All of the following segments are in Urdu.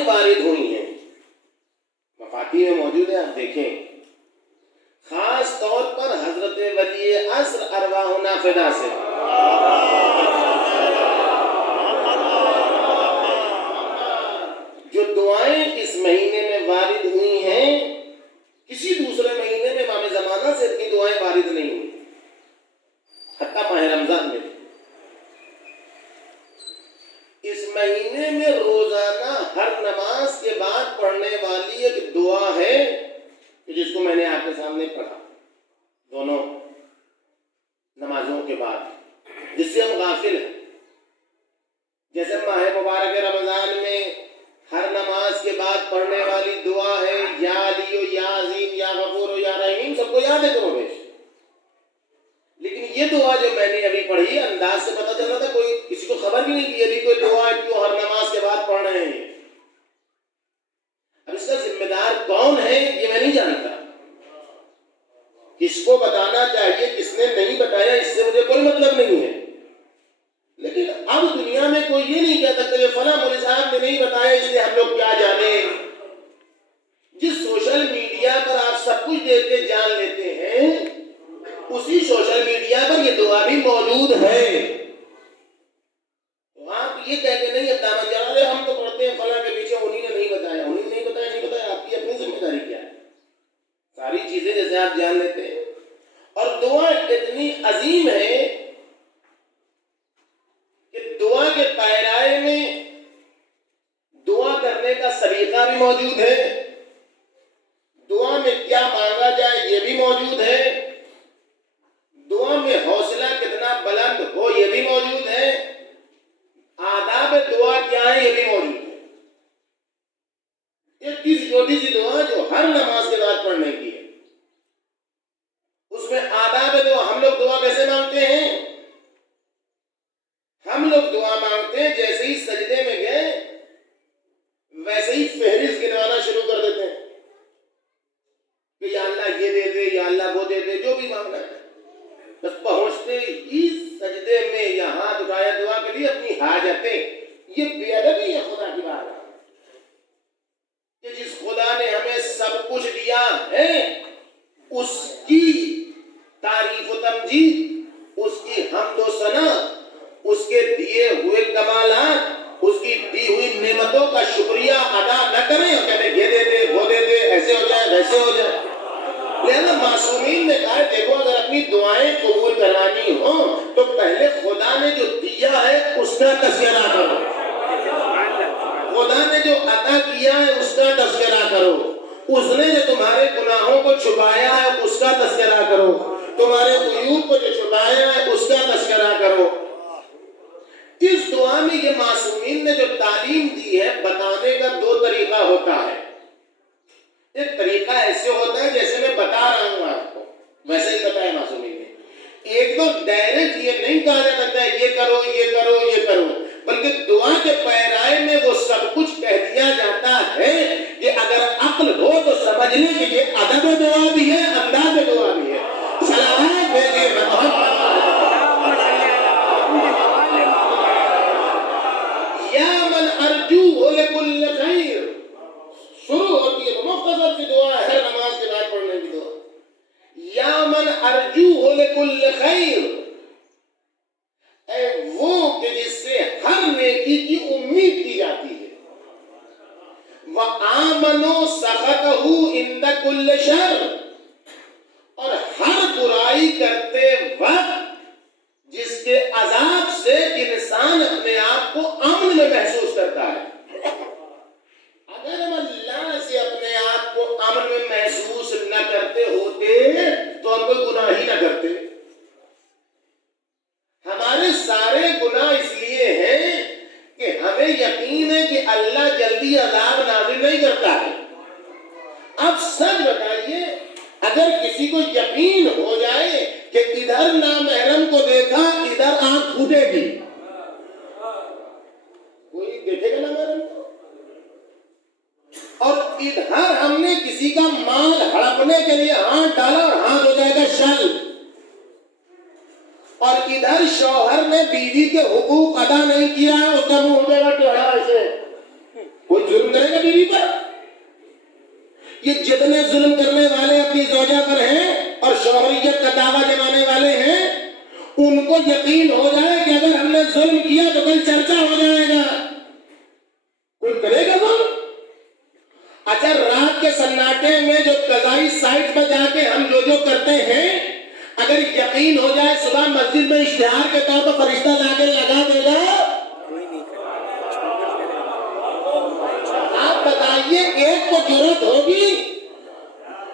دعائیں وارد ہوئی ہیں، مفاتیح میں موجود ہے، آپ دیکھیں، خاص طور پر حضرت ولی عصر ارواحنا فدا سے جو دعائیں اس مہینے میں وارد ہوئی ہیں، کسی دوسرے مہینے میں امام زمانہ سے اتنی دعائیں وارد نہیں ہوئی، حتیٰ ماہ رمضان میں۔ اس مہینے میں روزانہ ہر نماز کے بعد پڑھنے والی ایک دعا ہے جس کو میں نے آپ کے سامنے پڑھا دونوں نمازوں کے بعد، جس سے ہم غافل ہیں۔ جیسے ماہ مبارک رمضان میں ہر نماز کے بعد پڑھنے والی دعا ہے یا علی یا عظیم یا غفور یا رحیم، سب کو یاد ہے کم و بیش، لیکن یہ دعا جو میں نے ابھی پڑھی انداز سے پتہ چل رہا تھا کوئی کسی کو خبر بھی نہیں کہ ابھی کوئی دعا ہے کیوں ہر نماز کے بعد پڑھ رہے ہیں۔ اب اس کا ذمہ دار کون ہے یہ میں نہیں جانتا، کس کو بتانا چاہیے کس نے نہیں بتایا اس سے مجھے کوئی مطلب نہیں ہے، لیکن اب دنیا میں کوئی یہ نہیں کہہ سکتا کہ فلاں مولوی صاحب نے نہیں بتایا اس لیے ہم لوگ کیا جانیں۔ جس سوشل میڈیا پر آپ سب کچھ دیکھ کے جان لیتے ہیں اسی سوشل میڈیا پر یہ دعا بھی موجود ہے، تو آپ یہ کہہ کے نہیں دامن جا رہے ہم تو پڑھتے ہیں فلاں کے پیچھے انہی نے نہیں بتایا، انہی نے نہیں بتایا، آپ کی اپنی ذمہ داری کیا ہے؟ ساری چیزیں جیسے آپ جان لیتے ہیں، اور دعا اتنی عظیم ہے کہ دعا کے پہرائے میں دعا کرنے کا سلیقہ بھی موجود ہے، دعا میں کیا مانگا جائے یہ بھی موجود ہے، دعا میں حوصلہ کتنا بلند ہو یہ بھی موجود ہے، آداب دعا کیا ہے یہ بھی موجود ہے۔ ایک چھوٹی سی دعا جو ہر نماز کے بعد پڑھنے کی ہے، اس میں آداب دعا۔ ہم لوگ دعا کیسے مانگتے ہیں؟ ہم لوگ دعا مانگتے ہیں جیسے ہی سجدے میں گئے ویسے ہی فہرست گنوانا شروع کر دیتے ہیں کہ یا اللہ یہ دے دے، یا اللہ وہ دے دے، جو بھی مانگنا ہے، بس پہنچتے ہی سجدے میں یا ہاتھ اٹھایا دعا کے لیے اپنی حاجتیں۔ یہ بے ادبی ہے خدا کی بات کہ جس خدا نے ہمیں سب کچھ دیا ہے اس کی تعریف و تمجید، اس کی حمد و ثنا، اس کے دیے ہوئے کمالات، اس کی دی ہوئی نعمتوں کا شکریہ ادا نہ کریں اور کہتے یہ دے دے وہ دے دے، ایسے ہو جائے ویسے ہو جائے۔ لہذا معصومین نے کہا دیکھو اگر اپنی دعائیں قبول کرانی ہوں تو پہلے خدا نے جو دیا ہے اس کا تذکرہ کرو، خدا نے جو عطا کیا ہے اس کا تذکرہ کرو، اس نے جو تمہارے گناہوں کو چھپایا ہے اس کا تذکرہ کرو، تمہارے عیوب کو جو چھپایا ہے اس کا تذکرہ کرو۔ اس دعا میں یہ معصومین نے جو تعلیم دی ہے بتانے کا دو طریقہ ہوتا ہے۔ ایک طریقہ ایسے ہوتا ہے جیسے میں بتا رہا ہوں آپ کو ویسے ہی بتایا معصومین نے۔ ایک تو ڈائریکٹ یہ نہیں کہا جا سکتا ہے یہ کرو یہ کرو یہ کرو، بلکہ دعا کے پیرائے میں وہ سب کچھ کہہ دیا جاتا ہے کہ اگر عقل ہو تو سمجھ لیں کہ یہ ادب دعا بھی ہے، انداز دعا بھی ہے۔ صلوات بھیجے محمد یا من ارجو لکل خیر، شروع ہوتی ہے مختصر سی دعا ہے ہر نماز کے بعد پڑھنے کی دعا، یا من ارجو لکل خیر، اے وہ کہ جس سے ہر نیکی کی امید کی جاتی ہے، وَآمَنُوا سَخَطَهُ عِنْدَ كُلِّ شَرٍ، اور ہر برائی کرتے وقت جس کے عذاب سے انسان اپنے آپ کو امن میں محسوس کرتا ہے۔ اگر ہم اللہ سے اپنے آپ کو امن میں محسوس نہ کرتے ہوتے تو ہم کوئی گناہ ہی نہ کرتے۔ ہمارے سارے گناہ اس لیے ہیں کہ ہمیں یقین ہے کہ اللہ جلدی عذاب نازل نہیں کرتا ہے۔ اب سچ بتائیے اگر کسی کو یقین ہو جائے کہ ادھر نامحرم کو دیکھا ادھر آنکھ پھوٹے گی، کوئی دیکھے گا نامحرم کو؟ اور ادھر ہم نے کسی کا مال ہڑپنے کے لیے ہاتھ ڈالا اور ہاتھ ہو جائے گا شل، اور ادھر شوہر نے بیوی کے حقوق ادا نہیں کیا ہے اس کا منہ ہو جائے گا ٹیڑھا، ایسے کوئی ظلم کرے گا یہ جتنے ظلم کرنے والے اپنی زوجہ پر ہیں اور شوہریت کا دعویٰ جمانے والے ہیں، ان کو یقین ہو جائے کہ اگر ہم نے ظلم کیا تو کل چرچا ہو جائے گا. کوئی کرے گا ظلم؟ اچھا، رات کے سناٹے میں جو قضائی سائٹ پر جا کے ہم جو کرتے ہیں، اگر یقین ہو جائے صبح مسجد میں اشتہار کے طور پر فرشتہ لا کے لگا دے گا. آپ بتائیے ایک کو جرأت ہوگی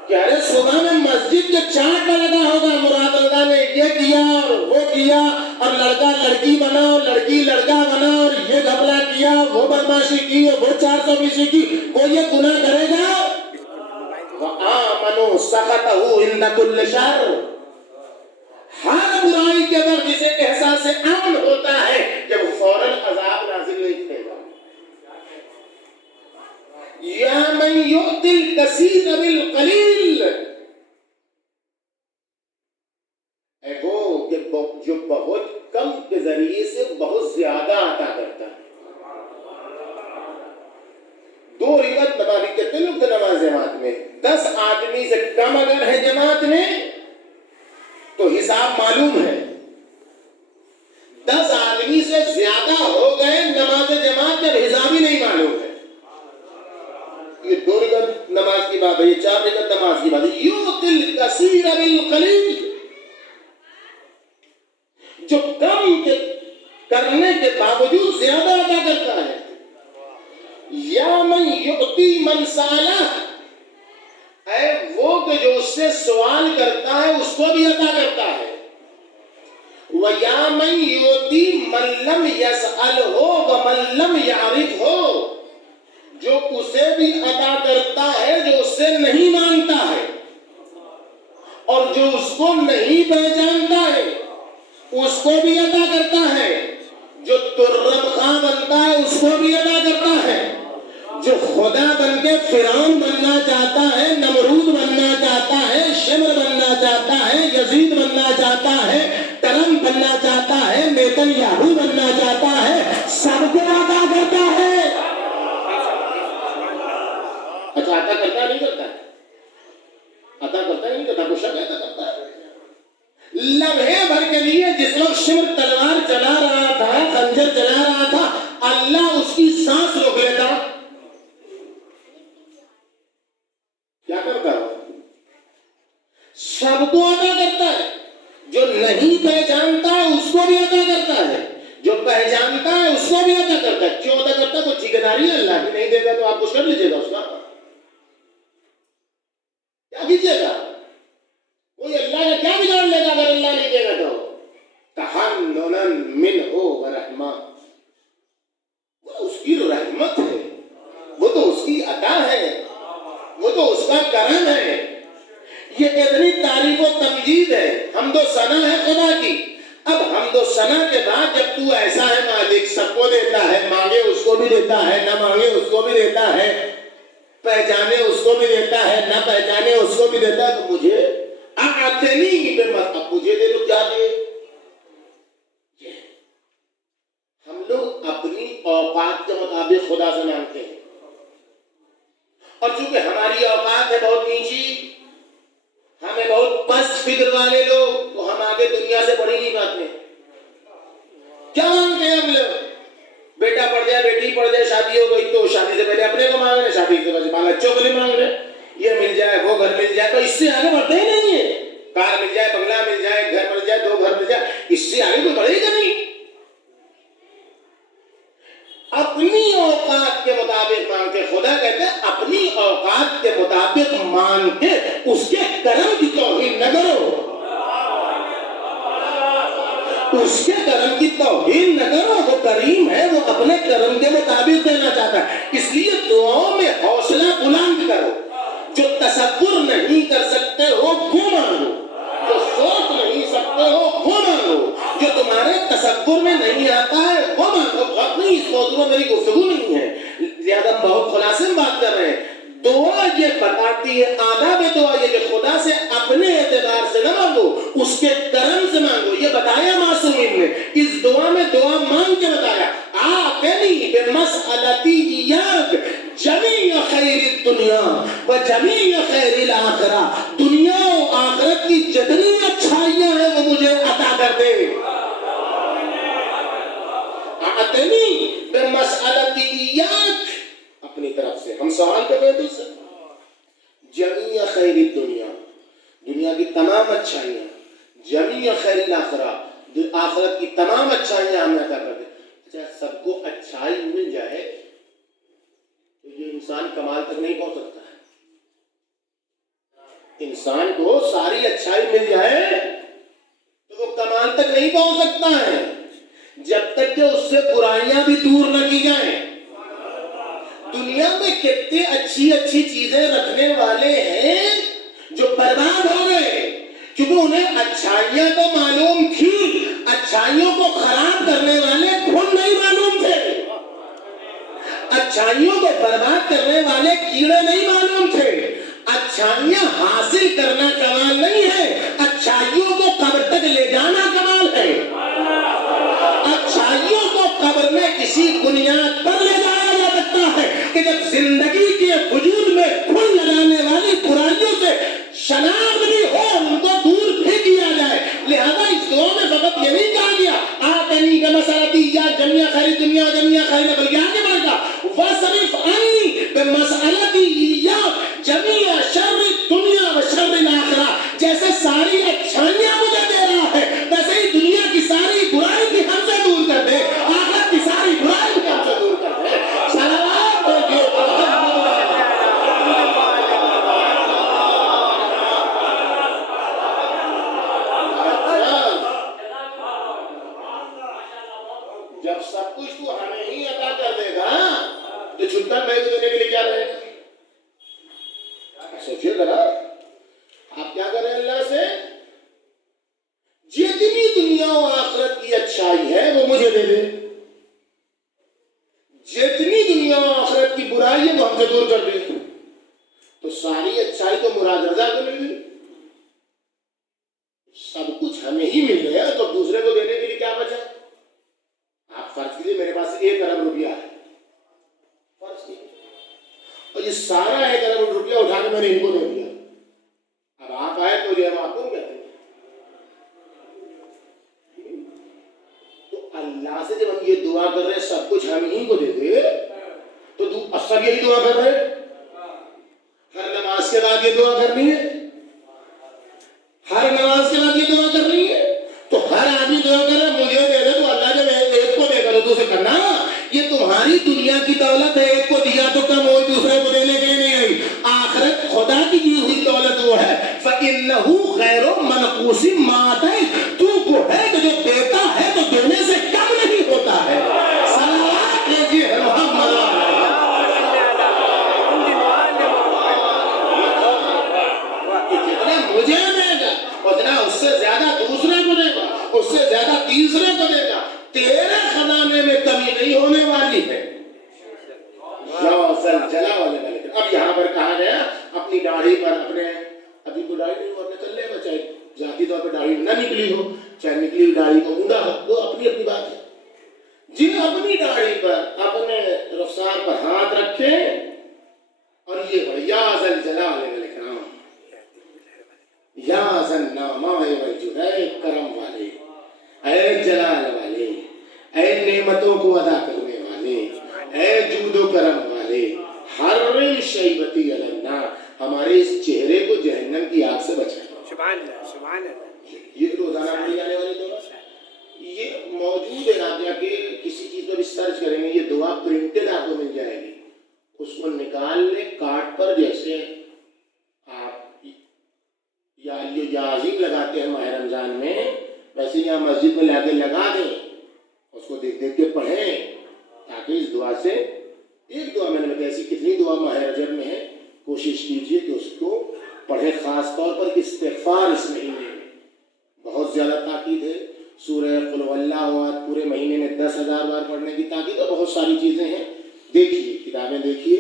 کہ ارے صبح میں مسجد کے چارٹ پر لگا ہوگا مراد اللہ نے یہ کیا اور وہ کیا اور لڑکا لڑکی بنا اور لڑکی لڑکا بنا اور یہ گھپلا کیا، وہ بدماشی کی اور وہ 420 کی، وہ یہ گناہ کرے گا؟ وَآمَنُوا سَخَطَهُ عِنْدَ كُلِّ شَرٍ. ہر برائی کے وقت جسے احساس امن ہوتا ہے کہ وہ فوراً عذاب نازل نہیں کرے گا. یا من یؤتی الکثیر بالقلیل، اے وہ کہ جو بہت کم کے ذریعے سے بہت زیادہ عطا کرتا ہے. 2 رکعت بتا دی کتنے لوگ تھے نماز جماعت میں؟ 10 آدمی سے کم اگر ہے جماعت میں تو حساب معلوم ہے. 10 آدمی سے زیادہ ہو گئے نماز جماعت جب حساب ہی نہیں معلوم ہے. یہ 2 رکعت نماز کی بات ہے، یہ 4 رکعت نماز کی بات ہے. یؤتی الکثیر بالقلیل، جو کم کرنے کے باوجود زیادہ عطا کرتا ہے. یا من یؤتی من سالہ، اے وہ کہ جو اس سے سوال کرتا ہے اس کو بھی عطا کرتا ہے. وَيَا مَن یؤتی من لم یسألہ ومن لم یعرفہ، جو اسے بھی عطا کرتا ہے جو اس سے نہیں مانگتا ہے اور جو اس کو نہیں پہچانتا ہے اس کو بھی عطا کرتا ہے. جو ترب خاں بنتا ہے اس کو بھی عطا کرتا ہے. جو خدا بن کے فرعون بننا چاہتا ہے، نمرود بننا چاہتا ہے، شمر بننا چاہتا ہے، یزید بننا چاہتا ہے، ٹرمپ بننا چاہتا ہے، نیتن یاہو بننا چاہتا ہے، سب کو عطا کرتا ہے. اچھا، عطا کرتا نہیں کرتا ہے؟ عطا کرتا نہیں کرتا، کچھ شک عطا کرتا ہے. لمحے بھر کے لیے جس وقت شمر تلوار چلا رہا تھا، خنجر چلا رہا تھا، اللہ اس کی سانس روک لیتا. کیا کرتا ہے؟ سب کو عطا کرتا ہے. جو نہیں پہچانتا ہے اس کو بھی عطا کرتا ہے، جو پہچانتا ہے اس کو بھی عطا کرتا ہے. کیوں عطا کرتا ہے؟ کوئی ٹھیکیداری ہے اللہ کی؟ نہیں دے گا تو آپ کچھ کر لیجیے گا، اس کا کیا کیجیے گا؟ کوئی اللہ کا کیا بگاڑ لے گا اگر اللہ نہیں دے گا تو؟ تحننا منہ ورحمہ، وہ اس کی رحمت ہے، وہ تو اس کی عطا ہے، وہ تو اس کا کرم ہے. یہ اتنی تعریف و تمجید ہے، حمد و ثنا ہے خدا کی. اب حمد و ثنا کے بعد جب تو ایسا ہے مالک، سب کو دیتا ہے، مانگے اس کو بھی دیتا ہے، نہ مانگے اس کو بھی دیتا ہے، پہچانے اس کو بھی دیتا ہے، نہ پہچانے اس کو بھی دیتا ہے، تو مجھے اعطنی بما، مجھے دے تو کیا دے. ہم لوگ اپنی اوقات کے مطابق خدا سے مانگتے ہیں، اور چونکہ ہماری اوقات ہے بہت نیچی، ہمیں بہت پست فکر والے لوگ، تو ہم آگے دنیا سے بڑی نہیں باتیں. کیا مانگتے ہیں ہم لوگ؟ بیٹا پڑھ جائے، بیٹی پڑھ جائے، شادی ہو گئی تو شادی سے پہلے اپنے کو مانگ رہے، شادی سے پہلے بال بچوں کو نہیں مانگ رہے. یہ مل جائے، وہ گھر مل جائے، تو اس سے آگے بڑھتے ہی نہیں ہے. کار مل جائے، بنگلہ مل جائے، گھر مل جائے، 2 گھر مل جائے، اس سے آگے کوئی بڑھے گا نہیں. اپنی اوقات کے مطابق مانگتے. خدا کہتے ہیں اپنی اوقات کے مطابق مانگ کے اس کے کرم کی توہین نہ کرو، اس کے کرم کی توہین نہ کرو. وہ کریم ہے، وہ اپنے کرم کے مطابق دینا چاہتا ہے. اس لیے دعاؤں میں حوصلہ بلند کرو. جو تصور نہیں کر سکتے ہو وہ مانگو، جو سوچ نہیں سکتے ہو وہ مانگو، جو تمہارے تصور میں نہیں آتا ہے وہ مانگو. اپنی اس موضوع میں میری گفتگو نہیں ہے، زیادہ بہت خلاصے میں بات کر رہے ہیں. دعا یہ بتاتی ہے، آداب دعا یہ کہ خدا سے اپنے اعتبار سے نہ مانگو، اس کے کرم سے مانگو. یہ بتایا معصومین نے، اس دعا میں دعا مانگ کے بتایا. آتنی بمسألتی ایاک، جمیع خیر الدنیا و جمیع خیر الاخرہ، دنیا و آخرت کی جتنی اچھائیاں ہیں وہ مجھے عطا کر دے. اعطنی بمسألتی ایاک، اپنی طرف سے ہم سوال کر رہے ہیں. جمیع خیر الدنیا، دنیا کی تمام اچھائیاں، جمیع خیر الاخرہ، آخرت کی تمام اچھائیاں ہمیں عطا کر دے. اچھا سب کو اچھائی مل جائے تو یہ انسان کمال تک نہیں پہنچ سکتا ہے. انسان کو ساری اچھائی مل جائے تو وہ کمال تک نہیں پہنچ سکتا ہے جب تک کہ اس سے برائیاں بھی دور نہ کی جائیں. دنیا میں کتنے اچھی اچھی چیزیں رکھنے والے ہیں جو برباد ہو گئے کیونکہ انہیں اچھائیاں تو معلوم تھی، اچھائیوں کو خراب کرنے والے گھن نہیں معلوم تھے، اچھائیوں کو برباد کرنے والے کیڑے نہیں معلوم تھے. اچھائیاں حاصل کرنا کمال نہیں ہے، اچھائیوں کو قبر تک لے جانا کمال ہے. اچھائیوں کو قبر میں کسی بنیاد پر لے جایا جا سکتا ہے کہ جب زندگی کے وجود میں کھل لگانے والی برائیوں سے شناخت بھی ہو ان کو دور پھینک دیا جائے. لہذا اس دعا میں فقط یہ نہیں کہا گیا آتنی بمسألتی یا جمیع خیر الدنیا و جمیع خیر، بلکہ آگے بڑھ گا وصرف عنی بمسألتی ایاک جمیع شر الدنیا و شر الاخرہ. جیسے ساری اچھائیاں مجھے دے رہا ہے ویسے ہی دنیا کی ساری برائی بھی ہم سے دور کر دے، آخرت کی ساری برائی بھی ہم سے دور کر دے. صلوات بھیجیے. جب سب کچھ تو ہمیں ہی عطا کر دے گا تو چھٹا میں دینے کے لیے کیا رہے گا؟ سوچیے ذرا آپ کیا کر رہے ہیں اللہ سے؟ جتنی دنیا و آخرت کی اچھائی ہے وہ مجھے دے دے، جتنی دنیا و آخرت کی برائی ہے وہ ہم سے دور کر دے. تو ساری اچھائی تو مراد رضا کو مل گئی. سب کچھ ہمیں ہی مل گیا تو دوسرے کو دینے کے لیے کیا بچا؟ آپ فرض کیجیے میرے پاس 1 ارب روپیہ ہے، فرض کیجیے، اور یہ سارا 1 ارب روپیہ اٹھا کے میں نے ان کو دے دیا. اب آپ آئے تو یہ ہم آپ کو کہتے ہیں. تو اللہ سے جب ہم یہ دعا کر رہے ہیں سب کچھ ہم ہی کو دے دے تو سب یہی دعا کر رہے ہیں. ہر نماز کے بعد یہ دعا کرنی ہے، ہر نماز کے بعد یہ دعا کرنی ہے. تو ہر آدمی دعا کر رہا ہے مجھے دے دے تو اللہ جب ایک کو دے گا تو دوسرے کرنا. یہ تمہاری دنیا کی دولت ہے، ایک کو دیا تو کم ہوئی، دوسرے کو دینے کے لیے نہیں آئی. آخرت خدا کی دی ہوئی دولت وہ ہے فَإِنَّهُ غَيْرُ مَنْقُوصٍ مَا آتَيْتَ، تو وہ ہے کہ جو دیتا ہے تو دینے سے کم نہیں ہوتا ہے. صلوات کیجیے محمد. جتنا مجھے دے گا اتنا اس سے زیادہ دوسرے کو دے گا، اس سے زیادہ تیسرے کو دے گا. تیرے خزانے میں کمی نہیں ہونے والی ہے. اب یہاں پر کہا گیا اپنی داڑھی پر اپنے، ابھی تو داڑھی نہیں ہو نکل لے گا، چاہے ذاتی طور پر داڑھی نہ نکلی ہو چاہے نکلی ہوئی داڑھی کو مونڈا ہو، وہ اپنی اپنی بات ہے. جن اپنی داڑھی پر اپنے رخسار پر ہاتھ رکھے اور یہ یا ذل جلال والاکرام، یا ذل نعماء والجود، کرم والے، اے جلال والے، اے نعمتوں کو ادا کرنے والے، اے جود و کرم والے، حرم شیبتی علی النار، ہمارے اس چہرے کو جہنم کی آگ سے بچائیں. سبحان اللہ سبحان اللہ. یہ روزانہ پڑھی جانے والی دعا یہ موجود ہے. آپ جا کے کسی چیز پر بھی سرچ کریں گے یہ دعا پرنٹڈ آپ کو مل جائے گی. اس کو نکال لیں کارڈ پر، جیسے آپ یا عظیم لگاتے ہیں ماہ رمضان میں، ویسے یہاں مسجد میں لا کے لگا دیں، اس کو دیکھ دیکھ کے پڑھیں تاکہ اس دعا سے ایک دعا میں نے بتایا ایسی کتنی دعا ماہ رجب میں ہے، کوشش کیجئے کہ اس کو پڑھیں. خاص طور پر استغفار اس مہینے میں بہت زیادہ تاکید ہے. سورہ قل هو اللہ احد پورے مہینے میں 10,000 بار پڑھنے کی تاکید ہے. بہت ساری چیزیں ہیں، دیکھیے کتابیں دیکھیے،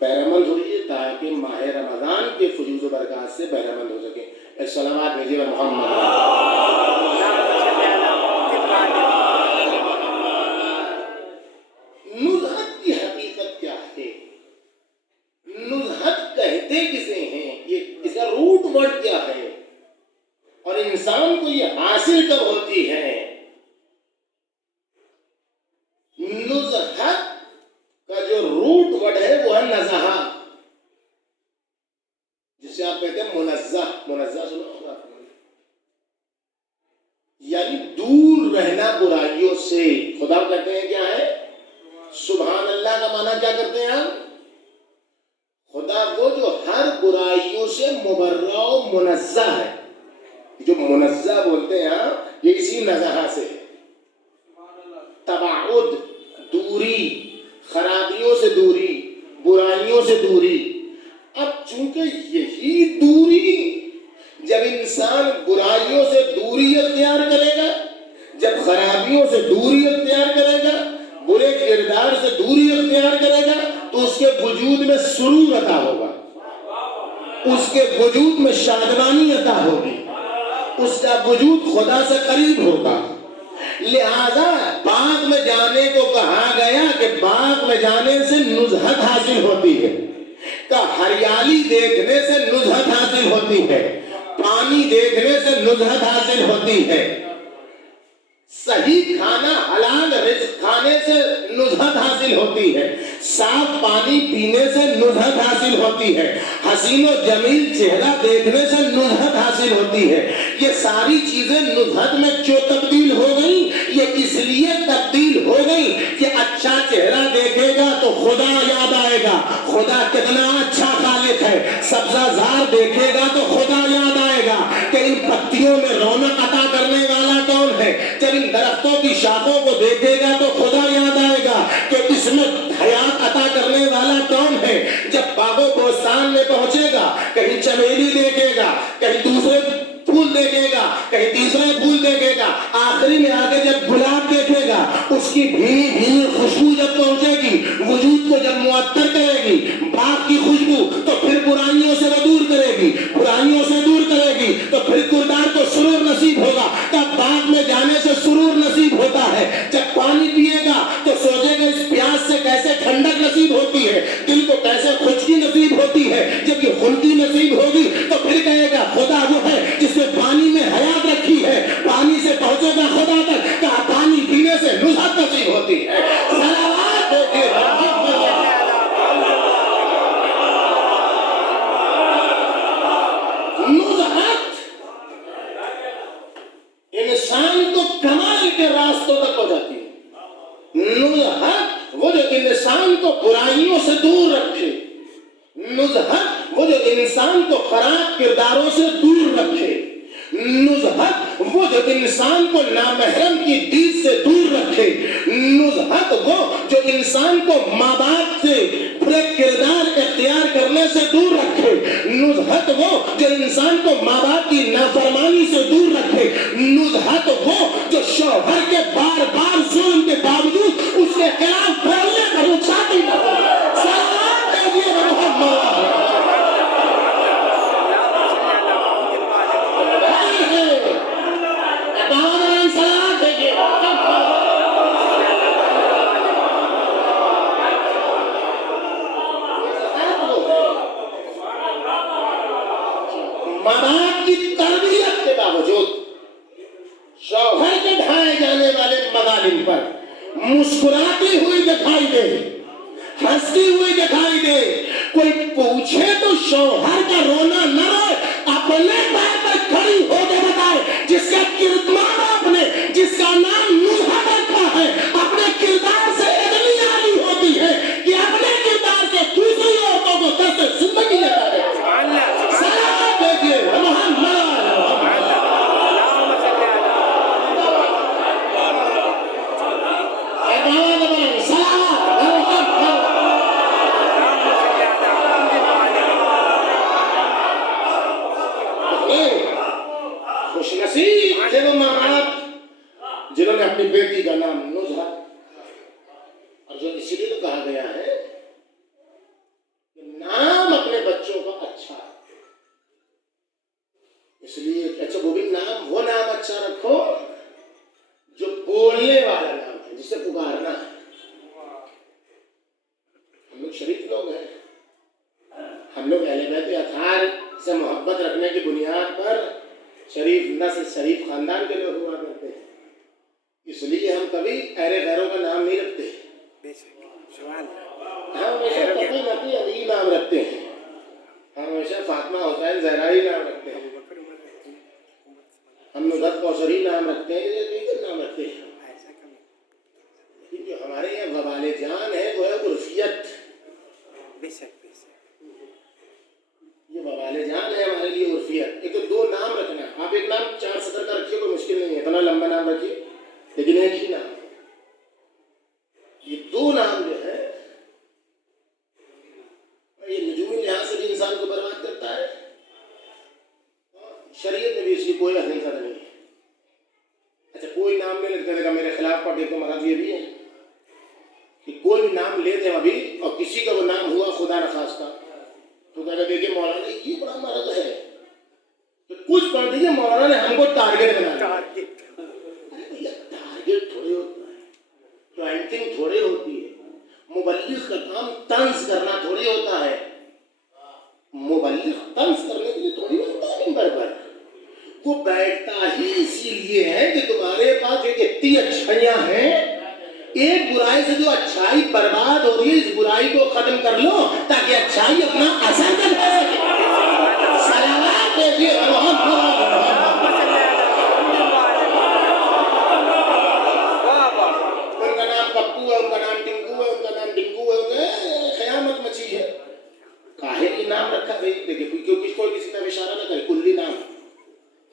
بہرمند ہوئیے تاکہ ماہ رمضان کے فیوز و برکات سے بہرمند ہو سکیں. ایک صلوات بھیجیے محمد. نزہت کی حقیقت کیا ہے؟ سجدے کسے ہیں، یہ اس کا روٹ ورڈ کیا ہے، اور انسان کو یہ حاصل کب ہوتی ہے؟ نزہت کا جو روٹ ورڈ ہے وہ ہے نزہہ، جسے آپ کہتے ہیں منزہ، منزہ سنا ہوگا آپ نے، یعنی دور رہنا برائیوں سے۔ خدا کہتے ہیں کیا ہے؟ سبحان اللہ کا معنی کیا کرتے ہیں آپ؟ خدا وہ جو ہر برائیوں سے مبرہ و منزہ ہے، جو منزہ بولتے ہیں آپ، یہ اسی نزہہ سے ہے۔ تباعد، دوری، خرابیوں سے دوری، برائیوں سے دوری۔ اب چونکہ یہی دوری، جب انسان برائیوں سے دوری اختیار کرے گا، جب خرابیوں سے دوری اختیار کرے گا، برے کردار سے دوری اختیار کرے گا، تو اس کے وجود میں سرور عطا ہوگا، اس کے وجود میں شادمانی عطا ہوگی، اس کا وجود خدا سے قریب ہوگا۔ لہذا باغ میں جانے کو کہا گیا کہ باغ میں جانے سے نزہت حاصل ہوتی ہے، کہ ہریالی دیکھنے سے نزہت حاصل ہوتی ہے، پانی دیکھنے سے نزہت حاصل ہوتی ہے، صحیح کھانا حلال رزق کھانے سے نزہت حاصل ہوتی ہے، صاف پانی پینے سے نزہت حاصل ہوتی ہے، حسین و جمیل چہرہ دیکھنے سے نزہت حاصل ہوتی ہے۔ یہ ساری چیزیں نزہت میں جو تبدیل ہو گئی، یہ اس لیے تبدیل ہو گئی کہ اچھا چہرہ دیکھے گا تو خدا یاد آئے گا، خدا کتنا اچھا خالق ہے۔ سبزہ زار دیکھے گا تو خدا یاد آئے گا کہ ان پتیوں میں رونق عطا کرنے والا کون ہے۔ جب ان درختوں کی شاخوں کو دیکھے گا تو خدا یاد آئے گا کہ اس میں حیات عطا کرنے والا کون ہے۔ جب باغ و بوستان میں پہنچے گا، کہیں چمیلی دیکھے گا، کہیں دوسرے پھول دیکھے گا، کہیں تیسرے پھول دیکھے گا، آخری میں آگے جب گلاب دیکھے گا، اس کی بھینی بھینی خوشبو جب پہنچے گی، وجود کو جب معطر کرے گی باغ کی خوشبو، تو پھر برائیوں سے وہ دور کرے گی، برائیوں سے دور کرے گی تو پھر کردار کو سرور نصیب ہوگا۔ تب باغ میں جانے سے سرور نصیب ہوتا ہے۔ جب پانی پیے گا تو سوچے گا اس پیاس سے کیسے ٹھنڈک نصیب ہوتی ہے، دل کو کیسے خشکی نصیب ہوتی ہے۔ جب یہ خنکی نصیب ہوگی تو پھر کہے گا خدا وہ ہے جس نے پانی میں حیات رکھی ہے، پانی سے پہنچے گا خدا تک، کہا پانی پینے سے نزہت نصیب ہوتی ہے۔ صلوات دیکھیے نزہت انسان کو کمال کے راستوں تک پہنچاتی ہے۔ نزہت وہ جو انسان کو برائیوں سے دور رکھے، نزہت وہ جو انسان کو خراب کرداروں سے دور رکھے، نزہت وہ جو انسان کو نامحرم کی دید سے دور رکھے، نزہت وہ جو انسان کو ماں باپ سے برے کردار اختیار کرنے سے دور رکھے، نزہت وہ جو انسان کو ماں باپ کی نافرمانی سے دور رکھے، نزہت وہ جو شوہر کے بار بار ظلم کے باوجود اس کے خلاف بولنے کا رخصتی نہ ہو۔ سلام دیجیے محمد۔ ماں باپ کی تربیت کے باوجود شوہر کے ڈھائے جانے والے مظالم پر مسکراتی ہوئی دکھائی دے، ہنستی ہوئی دکھائی دے، کوئی پوچھے تو شوہر کا رونا نہ روئے، اپنے پیر پر کھڑی ہو کے بتائے جس کا کردار آپ نے، جس کا نام نزہت رکھا ہے، اپنے کردار سے اتنی عالی ہوتی ہے کہ اپنے کردار سے دوسری عورتوں کو دست زندگی لیتا ہے۔ سلام دیجیے محمد۔ خوش نصیب تھے وہ ماں باپ جنہوں نے اپنی بیٹی کا نام نزہت، اور جو اسی لیے تو کہا گیا ہے کہ نام اپنے بچوں کا اچھا، اس لیے اچھا وہ بھی نام، وہ نام اچھا رکھو جو بولنے والا نام ہے، جسے پکارنا ہے۔ ہم لوگ شریف لوگ ہیں، ہم لوگ اہل بیت اطہار سے محبت رکھنے کی بنیاد پر شریف نسل شریف خاندان کے لوگ ہوا کرتے ہیں، اس لیے ہم کبھی اہل غیروں کا نام نہیں رکھتے، ہم ہمیشہ تقی نقی علی نام رکھتے ہیں، ہم ہمیشہ فاطمہ حسین زہرائی نام رکھتے ہیں، ہم نصرت کوثری نام رکھتے ہیں، یہ دیگر نام رکھتے ہیں، لیکن جو ہمارے یہاں وبال جان ہے وہ ہے عرفیت، یہ وبال جان ہے ہمارے لیے عرفیت۔ ایک تو دو نام رکھنا، آپ ایک نام 4 سطر کا رکھیے، کوئی مشکل نہیں ہے، اتنا لمبا نام رکھیے لیکن ایک ہی نام، یہ دو نام جو ہے یہ نجومی لحاظ سے بھی انسان کو برباد کرتا ہے، شریعت میں بھی اس کی کوئی حقیقت نہیں ہے۔ اچھا کوئی نام لے لیتے گا میرے خلاف پڑھے تو مرض یہ بھی ہے کہ کوئی بھی نام لے دیں ابھی اور کسی کا وہ نام ہوا خدا نخواستہ تو کہا دیکھیے مولانا یہ بڑا مرض ہے کہ کچھ پڑھ دیجیے مولانا نے ہم کو ٹارگیٹ بنا دیا۔ ٹارگیٹ تھوڑے ہوتا ہے، پوائنٹنگ تھوڑے ہوتی ہے، مبلغ کا کام طنز کرنا تھوڑی ہوتا ہے، مبلغ طنز کرنے کے لیے تھوڑی ہوتا ہے ممبر پر، وہ بیٹھتا ہی اسی لیے ہے کہ تمہارے پاس ایک اتنی اچھائیاں ہیں، ایک برائی سے جو اچھائی برباد ہو رہی ہے اس برائی کو ختم کر لو تاکہ اچھائی اپنا اثر دکھا سکے۔ صلوات دیجیے ان کا نام پپو ہے، ان کا نام ٹنکو ہے، ان کا نام ڈنکو ہے، قیامت مچی ہے، کاہے کی نام رکھا بھائی؟ دیکھیے کیونکہ کوئی کسی طرف اشارہ نہ کرے، کلی نام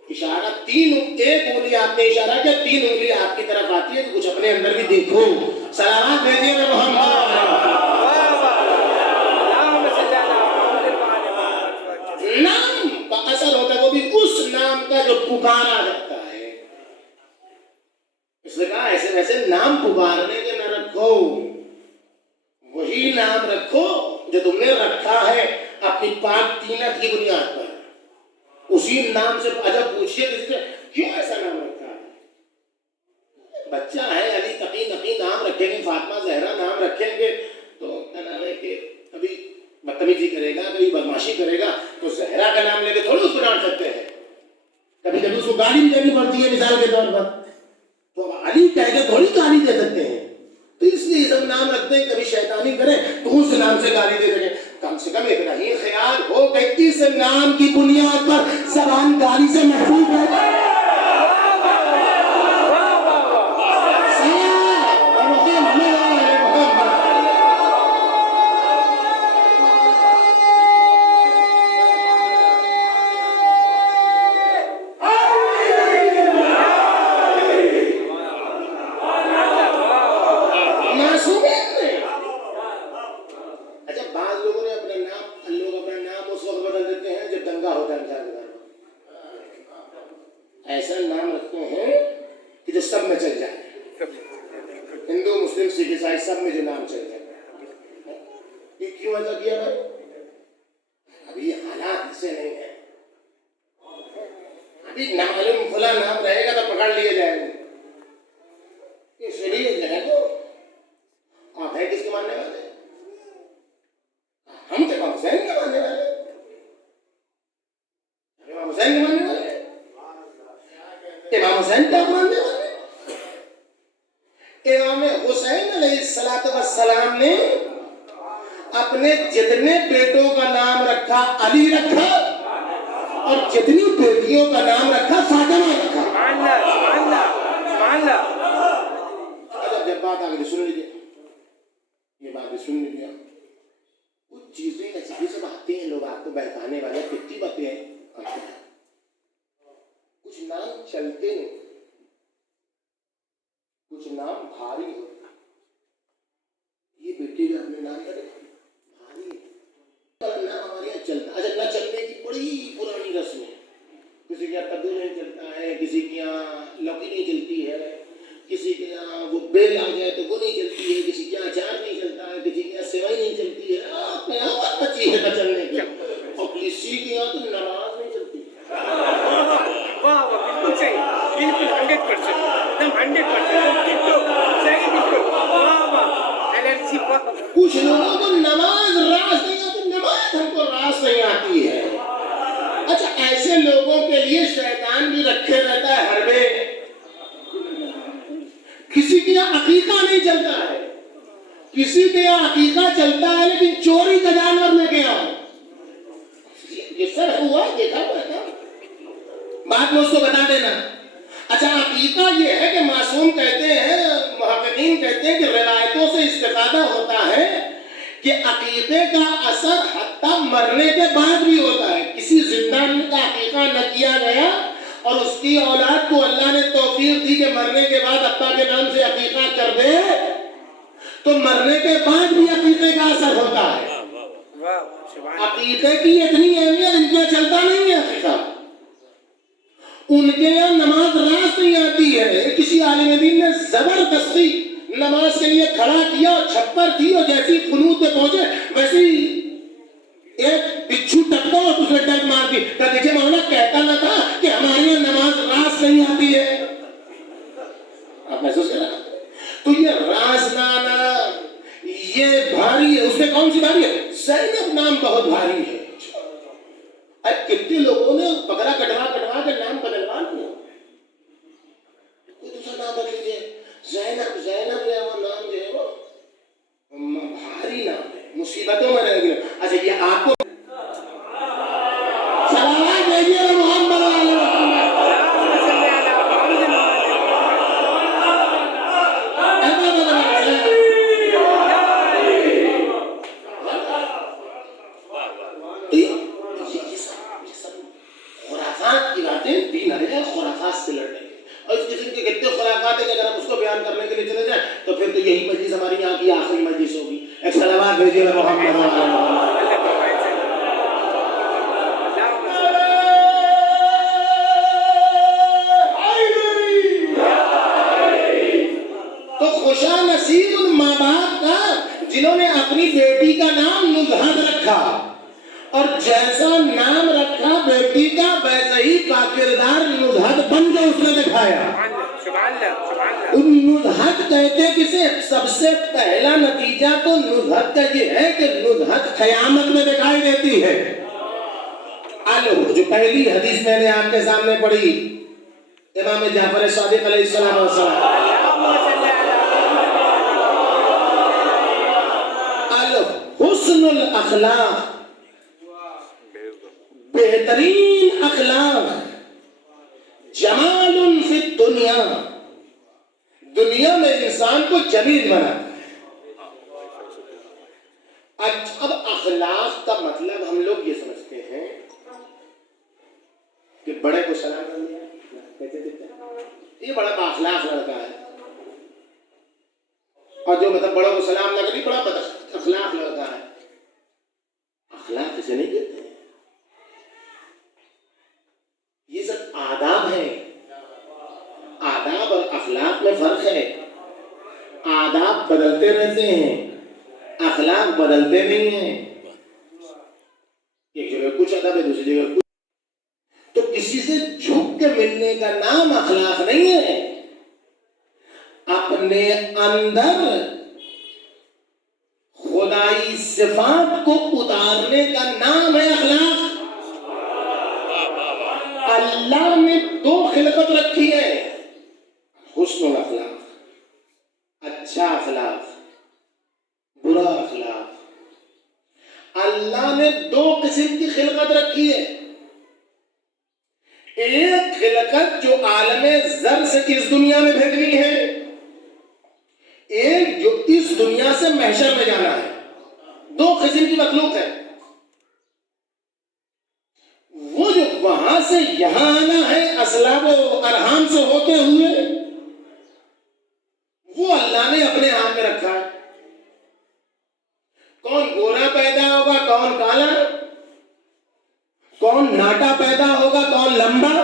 اشارہ ایک انگلی آپ نے اشارہ کیا، 3 انگلی آپ کی طرف آتی ہے، کچھ اپنے اندر بھی دیکھو۔ صلوات بھیجیے گا محمد۔ نام کا اثر ہوتا ہے وہ بھی اس نام کا جو پکارا جاتا ہے، اس نے کہا ایسے ویسے نام پکارنے کے نہ رکھو، وہی نام رکھو جو تم نے رکھا ہے اپنی پاک طینت کی بنیاد پر، اسی نام سے عجب پوچھئے کسی سے کیوں ایسا نام رکھا ہے؟ بچہ ہے، علی تقی نقی نام رکھیں گے، فاطمہ زہرا نام رکھیں گے تو کیا نام ہے کہ کبھی بدتمیزی کرے گا، کبھی بدماشی کرے گا تو زہرا کا نام لے کے تھوڑی اس کو ڈانٹ سکتے ہیں، کبھی کبھی اس کو گالی بھی دینی پڑتی ہے مثال کے طور پر، تو علی کہہ کے تھوڑی گالی دے سکتے ہیں، تو اس لیے سب نام رکھتے ہیں کبھی شیطانی کریں تو اس نام سے گالی دے سکیں، کم سے کم اتنا ہی خیال ہو کہ اس نام کی بنیاد پر زبان گالی سے محفوظ ہے۔ ایسا نام رکھتے ہیں کہ جو سب میں چل جائے، ہندو مسلم سکھ عیسائی سب میں جو نام چل جائے، یہ کیوں ایسا کیا بھائی؟ ابھی حالات ایسے نہیں ہیں، ابھی نامعلوم کھلا نام رہے گا تو پکڑ لیے جائیں گے، اس لیے جو ہے تو آپ ہے کس کے ماننے والے؟ ہم تو امام حسین کے ماننے والے، امام حسین کے ماننے والے، امام حسین کا ماننے والے۔ امام حسین علیہ السلام نے اپنے جتنے بیٹوں کا نام رکھا علی رکھا اور جتنی بیٹیوں کا نام رکھا فاطمہ رکھا۔ جب بات آگے سن لیجیے، یہ بات بھی سن لیجیے، کچھ چیزیں ایسی سب آتے ہیں لوگ آپ کو بہکانے والے، کتنی باتیں ہیں، کچھ نام چلتے نہیں، کچھ نام بھاری ہوتے، یہ بیٹی بھی اپنے نام کرے بھاری ہے، نام ہمارے یہاں چلتا، اچھا نہ چلنے کی بڑی پرانی رسم ہے، کسی کے یہاں کدو نہیں چلتا ہے، کسی کے یہاں لوکی نہیں چلتی ہے، کسی کے یہاں وہ بیل آ جائے تو وہ نہیں چلتی ہے، کسی کے یہاں اچار نہیں چلتا ہے، کسی کے یہاں سیوائی نہیں چلتی ہے، آپ یہاں بات بچی ہے نہ چلنے کی، اور کسی کے یہاں تو نماز نہیں چلتی۔ بالکل صحیح، بالکل 100% کچھ لوگوں کو نماز راس نہیں آتی، نماز ہم کو راس نہیں لیے شیطان بھی رکھے رہتا ہے حربے. کسی کے یہاں عقیقہ نہیں چلتا ہے, کسی کے یہاں عقیقہ چلتا ہے لیکن چوری کا جانور لے کے آؤ. یہ سر ہوا دیکھا ہوا تھا, بات میں اس کو بتا دینا. اچھا, عقیقہ یہ ہے کہ معصوم کہتے ہیں, محققین کہتے ہیں کہ روایتوں سے استفادہ ہوتا ہے کہ عقیقے کا اثر حتیٰ مرنے کے بعد بھی ہوتا ہے. کسی زندہ کا عقیقہ نہ کیا گیا اور اس کی اولاد کو اللہ نے توفیق دی کہ مرنے کے بعد ابا کے نام سے عقیقہ کر دے, تو مرنے کے بعد بھی عقیقے کا اثر ہوتا ہے. عقیقے کی اتنی اہمیت ان کے چلتا نہیں ہے عقیقہ. ان کے یہاں نماز راست نہیں آتی ہے. کسی عالم دین نے زبردستی نماز کے لیے کھڑا کیا اور چھپر تھی اور جیسی قنوت پہ پہنچے ویسی ایک بچھو ٹپکا اور دوسرے ٹپ مار دی. دیکھیے مولانا کہتا نہ تھا کہ ہماری یہاں نماز راست نہیں آتی ہے. آپ محسوس کر رہے ہیں؟ تو یہ راز نانا یہ بھاری ہے. اس میں کون سی بھاری ہے؟ زینب نام بہت بھاری ہے. اب کتنے لوگوں نے بکرا کٹوا کٹوا کے نام بدلوا لیا. کوئی دوسرا نام بدل لیجیے. زینب زینب جو ہے وہ نام جو ہے وہ بھاری نام ہے, مصیبتوں میں رہ گئے. اچھا, یہ آپ کو سلامات بھیجیے محمد علیہ وسلم. خرافات کی باتیں دین ہے, خرافات سے لڑنے. اور اس قسم کے کتنے خرافات ہیں کہ اگر ہم اس کو بیان کرنے کے لیے چلے جائیں تو پھر تو یہی مجلس ہماری یہاں کی آخری مجلس ہوگی. ایک سلامات بھیجیے محمد. تو خوشا نصیب ان ماں باپ کا جنہوں نے اپنی بیٹی کا نام نزہت رکھا, اور جیسا نام رکھا بیٹی کا ویسے ہی پاکردار نزہت بن کے اس نے دکھایا. نزہت کہتے کسے؟ سب سے پہلا نتیجہ تو نزہت کا یہ ہے کہ نزہت قیامت میں دکھائی دیتی ہے. جو پہلی حدیث میں نے آپ کے سامنے پڑھی امام جعفر صادق علیہ السلام, حسن الاخلاق, بہترین اخلاق, جمال فی الدنیا, دنیا میں انسان کو جمیل بنا. اب اخلاق کا مطلب ہم لوگ یہ سمجھتے ہیں کہ بڑے کو سلام کر دیا, کہتے تھے یہ بڑا بااخلاق لڑکا ہے, اور جو مطلب بڑوں کو سلام نہ کری بڑا بد اخلاق لڑکا ہے. اخلاق کسے نہیں کہتے ہیں, یہ سب آداب ہیں. آداب اور اخلاق میں فرق ہے. آداب بدلتے رہتے ہیں, اخلاق بدلتے نہیں ہیں. ایک جگہ کچھ ادب ہے, دوسری جگہ کچھ. تو کسی سے جھک کے ملنے کا نام اخلاق نہیں ہے. اپنے اندر خدائی صفات کو اتارنے کا نام ہے اخلاق. اللہ نے دو خلقت رکھی ہے, حسن الاخلاق, اچھا اخلاق, برا اخلاق. اللہ نے دو قسم کی خلقت رکھی ہے. ایک خلقت جو عالم ذر سے اس دنیا میں بھیجنی ہے, ایک جو اس دنیا سے محشر میں جانا ہے. دو قسم کی مخلوق ہے. وہ جو وہاں سے یہاں آنا ہے اسلاب و ارحام سے ہوتے ہوئے, وہ اللہ نے اپنے ہاتھ میں رکھا ہے. کون گورا پیدا ہوگا, کون کالا, کون ناٹا پیدا ہوگا, کون لمبا,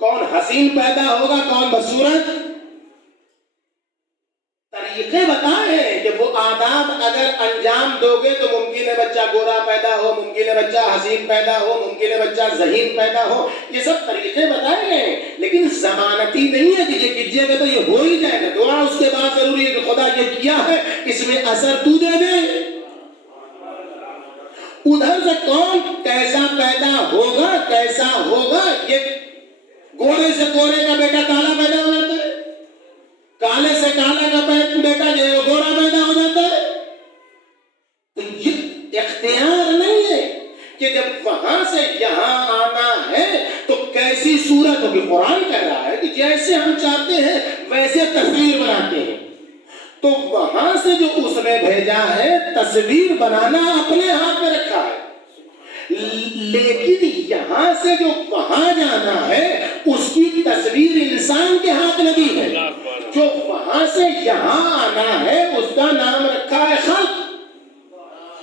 کون حسین پیدا ہوگا, کون بدصورت. طریقے بتائے ہیں کہ وہ آداب اگر انجام دو گے تو ممکن ہے بچہ گورا پیدا ہو, ممکن ہے بچہ حسین پیدا ہو, ممکن ہے بچہ ذہین پیدا ہو. یہ سب طریقے بتائے گئے, لیکن ضمانتی نہیں ہے کہ یہ کیجیے گا تو یہ ہو ہی جائے گا. دعا اس کے بعد ضروری ہے کہ خدا یہ کیا ہے, اس میں اثر تو دے دے. ادھر سے کون کیسا پیدا ہوگا کیسا ہوگا؟ یہ گورے سے گورے کا بیٹا کالا پیدا ہو جاتا ہے، کالے سے کالا کا بیٹا جو ہے وہ گورا پیدا ہو جاتا ہے۔ تو یہ اختیار نہیں ہے کہ جب وہاں سے یہاں آنا ہے تو کیسی صورت ہوگی۔ قرآن کہہ رہا ہے کہ جیسے ہم چاہتے ہیں ویسے تصویر بناتے ہیں، تو وہاں سے جو اس نے بھیجا ہے تصویر بنانا اپنے ہاتھ میں رکھا ہے، لیکن یہاں سے جو وہاں جانا ہے اس کی تصویر انسان کے ہاتھ لگی ہے۔ جو وہاں سے یہاں آنا ہے اس کا نام رکھا ہے خلق،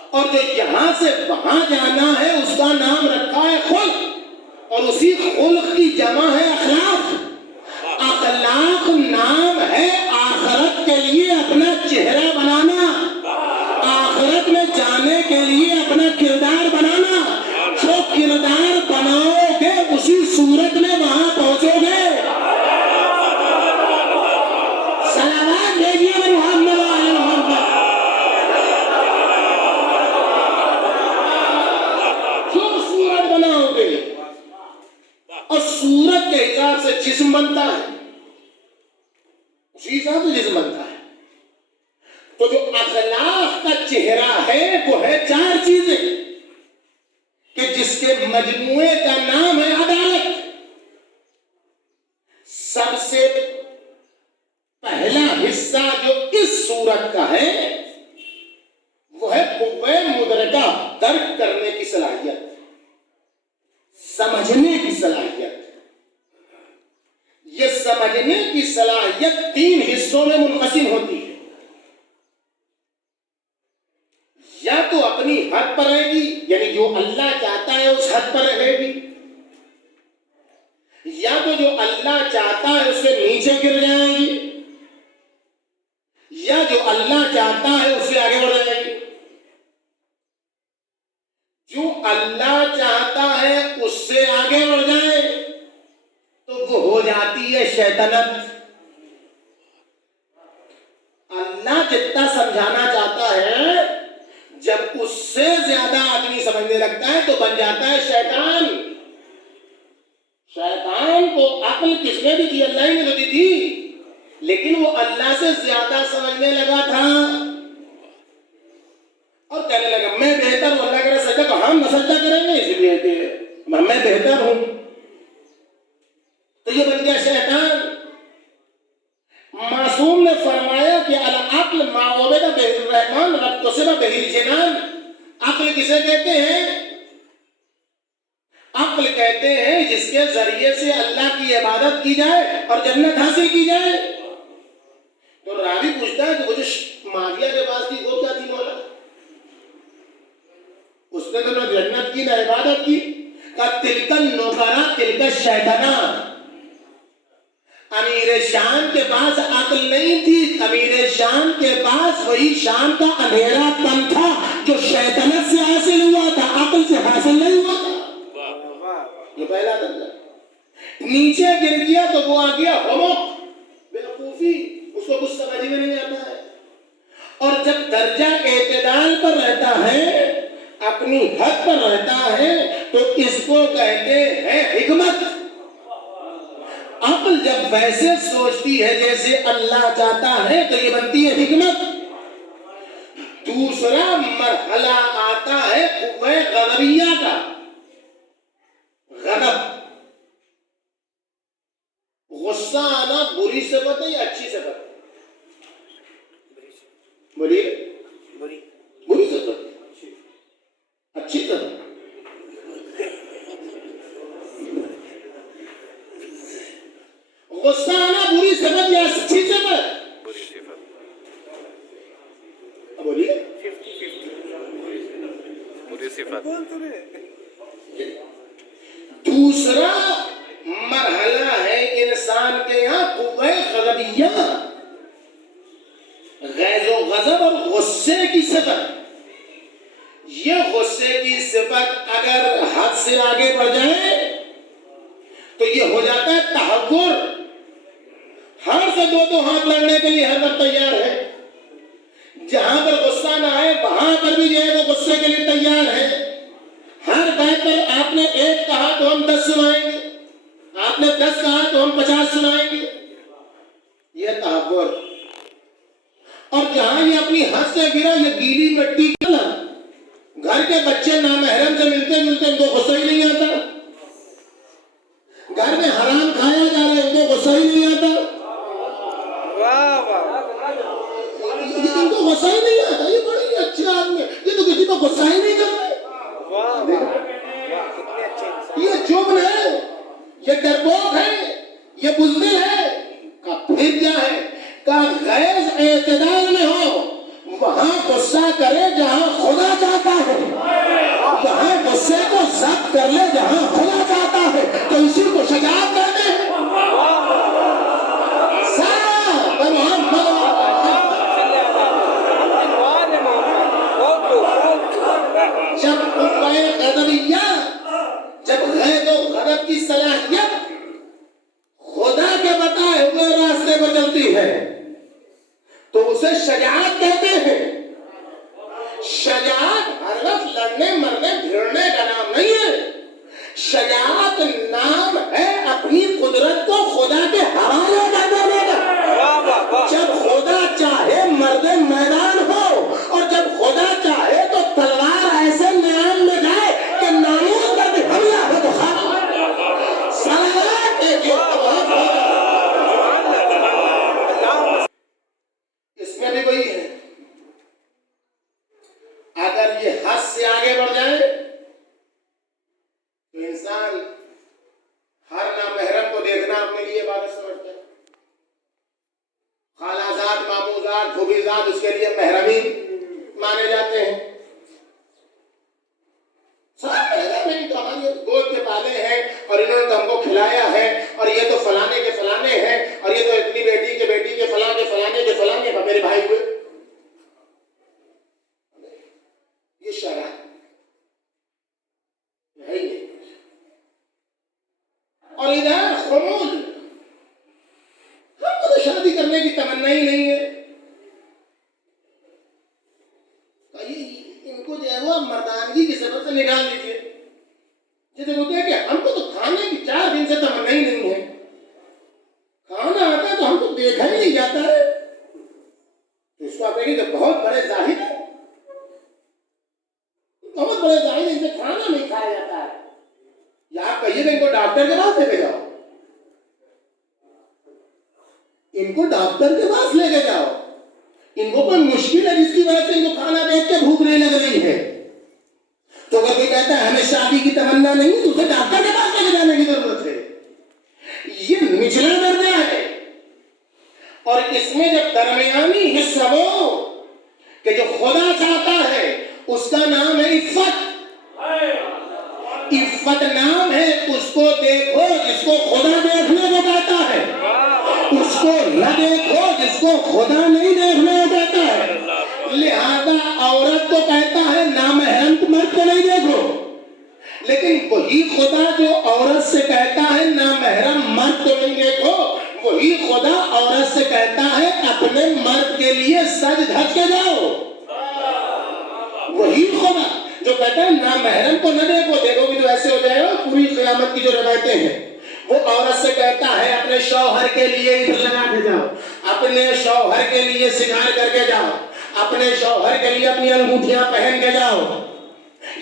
اور جو یہاں سے وہاں جانا ہے اس کا نام رکھا ہے خلق، اور اسی خلق کی جمع ہے اخلاق۔ اخلاق نام ہے آخرت کے لیے اپنا چہرہ بنانا، آخرت میں جانے کے لیے اپنا کردار بنانا۔ جو کردار بناؤ گے اسی صورت میں وہاں پہنچو گے۔ صلوات بھیجیے محمد علی محمد۔ جو صورت بناؤ گے اور صورت کے حساب سے جسم بنتا ہے، اسی حساب سے جسم بنتا ہے۔ تو جو اخلاق کا چہرہ ہے وہ ہے چار چیزیں کہ جس کے مجموعے کا نام ہے عدالت۔ سب سے پہلا حصہ جو اس صورت کا ہے وہ ہے قوہ مدرکہ، درک کرنے کی صلاحیت، سمجھنے کی صلاحیت۔ یہ سمجھنے کی صلاحیت تین حصوں میں منقسم ہوتی ہے۔ یا تو اپنی حد پر رہے گی، یعنی جو اللہ چاہتا ہے اس حد پر رہے گی، یا تو جو اللہ چاہتا ہے اس سے نیچے گر جائے گی، یا جو اللہ چاہتا ہے اس سے آگے بڑھ جائے گی۔ جو اللہ چاہتا ہے اس سے آگے بڑھ جائے تو وہ ہو جاتی ہے شیطنت۔ اللہ جتنا سمجھانا چاہتا ہے جب اس سے زیادہ آدمی سمجھنے لگتا ہے تو بن جاتا ہے شیطان۔ شیطان کو عقل کس نے دی تھی؟ اللہ ہی نے دی تھی، لیکن وہ اللہ سے زیادہ سمجھنے لگا تھا اور کہنے لگا میں بہتر ہوں۔ اللہ کہہ رہا سجدہ تو ہم نہ سجدہ کریں گے اس لیے کہ میں بہتر ہوں، تو یہ بن گیا شیطان۔ معصوم نے فرمایا کہ العقل ما عبد بہ الرحمن واقتصر بہ الجنان۔ عقل کسے کہتے ہیں؟ عقل کہتے ہیں جس کے ذریعے سے اللہ کی عبادت کی جائے اور جنت حاصل کی جائے۔ تو راوی پوچھتا ہے کہ وہ جو ماویہ کے پاس تھی وہ کیا تھی مولا؟ اس نے تو نہ جنت کی نہ عبادت کی۔ کہ تلک النکرہ تلک الشیطانہ۔ امیر شام کے پاس عقل نہیں تھی، امیر شام کے پاس وہی شام کا اندھیرا پن تھا جو شیطنت سے حاصل ہوا تھا، عقل سے حاصل نہیں ہوا تھا۔ یہ پہلا درجہ۔ نیچے گر گیا تو وہ آ گیا حمق، بیوقوفی، اس کو کچھ سمجھ میں نہیں آتا ہے۔ اور جب درجہ اعتدال پر رہتا ہے، اپنی حد پر رہتا ہے، تو اس کو کہتے ہیں حکمت۔ عقل جب ویسے سوچتی ہے جیسے اللہ چاہتا ہے تو یہ بنتی ہے حکمت۔ دوسرا مرحلہ آتا ہے قوہ غضبیہ کا۔ غضب، غصہ آنا بری صفت ہے یا اچھی صفت؟ بولیے، بری صفت، اچھی صفت؟ غصہ آنا بری صفت یا اچھی صفت؟ بولیے، بری صفت۔ دوسرا مرحلہ ہے انسان کے یہاں قوہ غضبیہ، غیظ و غضب اور غصے کی صفت۔ یہ غصے کی صفت اگر حد سے آگے بڑھ جائے تو یہ ہو جاتا ہے تحور۔ ہر سے دو ہاتھ لڑنے کے لیے ہر وقت تیار ہے، جہاں پر غصہ نہ آئے وہاں پر بھی جو ہے وہ غصے کے لیے تیار ہے۔ ہر بات پر آپ نے ایک سے گرا یہ گیلی مٹی کیا؟ گھر کے بچے نامحرم سے ملتے ملتے ان کو غصہ ہی نہیں آتا، گھر میں حرام کھایا جا رہا ہے ان کو غصہ ہی نہیں آتا، ان کو غصہ ہی نہیں آتا، یہ بڑے اچھے آدمی ہیں، یہ تو کسی کو غصہ ہی نہیں کر رہے، یہ چبن ہے، یہ ڈرپوک ہے، یہ بزدل ہے، پھر کیا ہے کہ غیر اعتدال میں ہو وہاں غصہ کرے جہاں خدا چاہتا ہے، وہاں غصے کو ضبط کر لے جہاں خدا چاہتا ہے، تو اسی کو شجاعت کہتے ہیں۔ جب غضبیہ، جب غیر و غضب کی صلاحیت خدا کے بتائے ہوئے راستے پر چلتی ہے تو اسے شجاعت کہتے ہیں۔ شجاعت ہر وقت لڑنے مرنے بھیڑنے کا نام نہیں ہے، شجاعت نام ہے اپنی قدرت کو خدا کے حوالے کر دینے کا۔ جب خدا چاہے مرد میدان ہو اور جب خدا چاہے تو تلوار ایسے میدان میں جائے کہ ناموس پر بھی حملہ ہو تو صلوات کے جو اس میں بھی وہی ہے، اگر یہ حد سے آگے بڑھ جائے تو انسان ہر نامحرم کو دیکھنا اپنے لیے عبادت سمجھتا ہے، خالازاد ماموزاد پھوپھیزاد اس کے لیے محرمین مانے جاتے ہیں۔ نہیں تو ہماری گود کے پالے ہیں اور انہوں نے تو ہم کو کھلایا ہے اور یہ تو فلانے کے فلانے ہیں اور یہ تو اتنی بیٹی کے فلاں کے فلانے کے فلانے کا میرے بھائی ہوئے، یہ شرع ہے ہی نہیں۔ اور ادھر خمول، ہم کو تو شادی کرنے کی تمنا ہی نہیں ہے، ان کو جو ہے وہ مردانگی کی سبب سے نکال دیجیے، جیسے ہوتے ہیں کہ ہم کو تو کھانے کی 4 دن سے تمنا ہی نہیں ہے، کھانا آتا ہے تو ہم کو دیکھا ہی نہیں جاتا ہے، تو اس کو آپ کہیں کہ بہت بڑے زاہد ہیں، بہت بڑے زاہد، ان سے کھانا نہیں کھایا جاتا ہے، یا آپ کہیے کہ ان کو ڈاکٹر کے پاس لے کے جاؤ، ان کو ڈاکٹر کے پاس لے کے جاؤ، ان کو کوئی مشکل ہے جس کی وجہ سے ان کو کھانا دیکھ کے بھوک نہیں لگ رہی ہے، تو اگر کوئی کہتا ہے ہمیں شادی کی تمنا نہیں تو اسے ڈاکٹر کے پاس لے کے جانے کی ضرورت ہے، یہ نچلا درجہ ہے۔ اور اس میں جب درمیانی حصہ ہو کہ جو خدا چاہتا ہے اس کا نام ہے عفت، عفت نام ہے اس کو دیکھو جس کو خدا دیکھنے کو کہتا ہے، اس کو نہ دیکھو جس کو خدا نہیں دیکھنے کو کہتا ہے۔ لہذا عورت کو کہتا ہے نامحرم مرد کو نہیں دیکھو، لیکن وہی خدا جو عورت سے کہتا ہے نامحرم مرد کو نہیں دیکھو، وہی خدا عورت سے کہتا ہے اپنے مرد کے لیے سج دھج کے جاؤ۔ وہی خدا جو کہتا ہے نامحرم کو نہ دیکھو، دیکھو گی تو ایسے ہو جائے گا، پوری قیامت کی جو روایتیں ہیں وہ عورت سے کہتا ہے اپنے شوہر کے لیے ادھر لگا کے جاؤ، اپنے شوہر کے لیے سنگار کر کے جاؤ، اپنے شوہر کے لیے اپنی انگوٹھیاں پہن کے جاؤ۔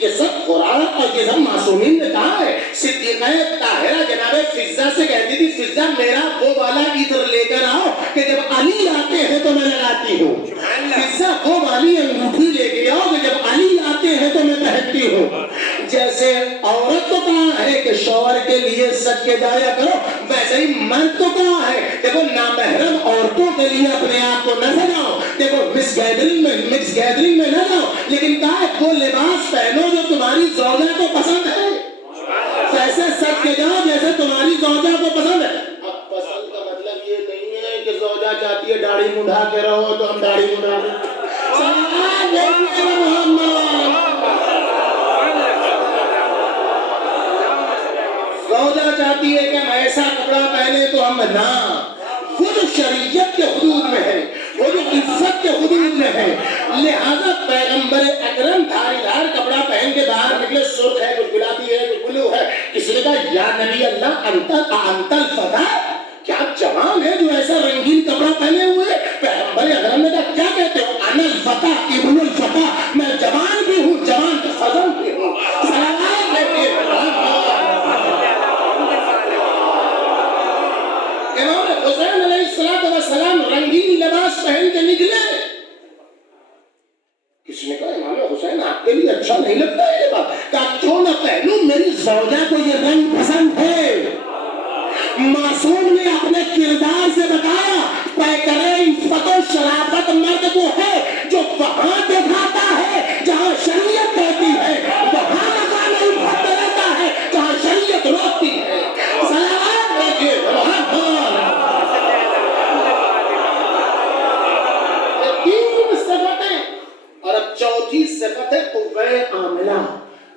یہ سب قرآن اور یہ سب معصومین نے کہا ہے۔ صدیقہ طاہرہ جناب فضہ سے کہتی تھی فضہ میرا وہ والا ادھر لے کر آؤ کہ جب علی آتے ہیں تو میں لگاتی ہوں، فضہ وہ والی انگوٹھی لے کے آؤ کہ جب علی آتے ہیں تو میں پہنتی ہوں۔ جیسے عورت کو کہا ہے کہ شوہر کے لیے سج کے جایا کرو، ویسے ہی مرد کو کہا ہے دیکھو نامحرم عورتوں کے لیے اپنے آپ کو نہ سجاؤ، دیکھو مکس گیدرنگ میں نہ جاؤ، لیکن کہا ہے وہ لباس پہنو جو تمہاری زوجہ کو پسند ہے، ویسے سج کے جاؤ جیسے تمہاری زوجہ کو پسند ہے۔ اب پسند کا مطلب یہ نہیں ہے کہ زوجہ چاہتی ہے داڑھی مڈھا کے رہو تو ہم داڑھی مڈھا دیں۔ زوجہ چاہتی ہے کہ ہم ایسا کپڑا پہنے تو ہم نہ، وہ جو شریعت کے حدود میں ہے، وہ جو عزت کے حدود میں ہے، لہذا پیغمبر اکرم دھاری دھار کپڑا پہن کے باہر نکلے، سرخ ہے کچھ گلابی ہے کچھ بلو ہے، کسی نے کہا یا نبی اللہ انت الفتح، کیا جوان ہے جو ایسا رنگین کپڑا پہنے ہوئے؟ پیغمبر اکرم نے کہا کیا کہتے ہو؟ انا الفتح الفتح ابن الفتح، میں جوان بھی ہوں، جوان کا خزم بھی ہوں. صلوات دیکھیے امام حسین علیہ السلام رنگین لباس پہن کے نکلے. کسی نے کہا امام حسین آپ کے لیے اچھا نہیں لگتا ہے یہ بات؟ کہا کیوں نہ پہنوں، میری زوجہ کو یہ رنگ پسند ہے. معصوم نے اپنے کردار سے بتایا پیکرے عفت و شرافت مرد وہ ہے جو وہاں دکھاتا ہے جہاں شریعت کہتی ہے، وہاں مقام عفت رہتا ہے جہاں شریعت روکتی ہے. صلوات دیکھیے تین صفتیں. اور اب چوتھی صفت ہے قوہ عاملہ.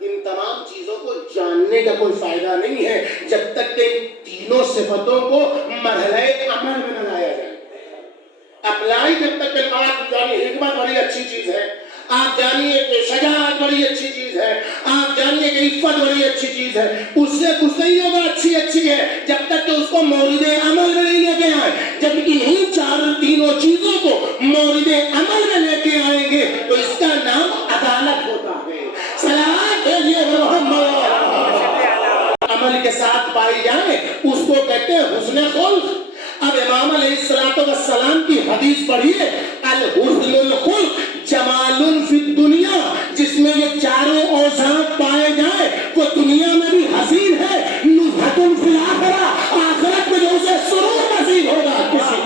ان تمام چیزوں کو جاننے کا کوئی فائدہ نہیں ہے جب تک کہ ان تینوں صفتوں کو مرحلہ عمل میں نہ لایا جائے. اپلائی جب تک کہ آپ جانیے حکمت بڑی اچھی چیز ہے، آپ جانیے کہ شجاعت بڑی اچھی چیز ہے، آپ جانیے کہ عفت بڑی اچھی چیز ہے، اس سے کچھ نہیں ہوگا اچھی ہے جب تک کہ اس کو مورد عمل میں نہیں لے کے آئے. جب انہی تینوں چیزوں کو مورد عمل میں لے کے آئیں گے تو اس کا نام عدالت ہوتا ہے. صلوات بھیجیے محمد. عمل کے ساتھ پائی جائے اس کو کہتے ہیں حسن خلق. اب امام علیہ السلام کی حدیث پڑھیے، الحسن الخلق جمال فی الدنیا، جس میں یہ چاروں اوصاف پائے جائیں وہ دنیا میں بھی حسین ہے، نزہۃ فی الآخرہ، آخرت میں جو اسے سرور نصیب ہوگا. کسی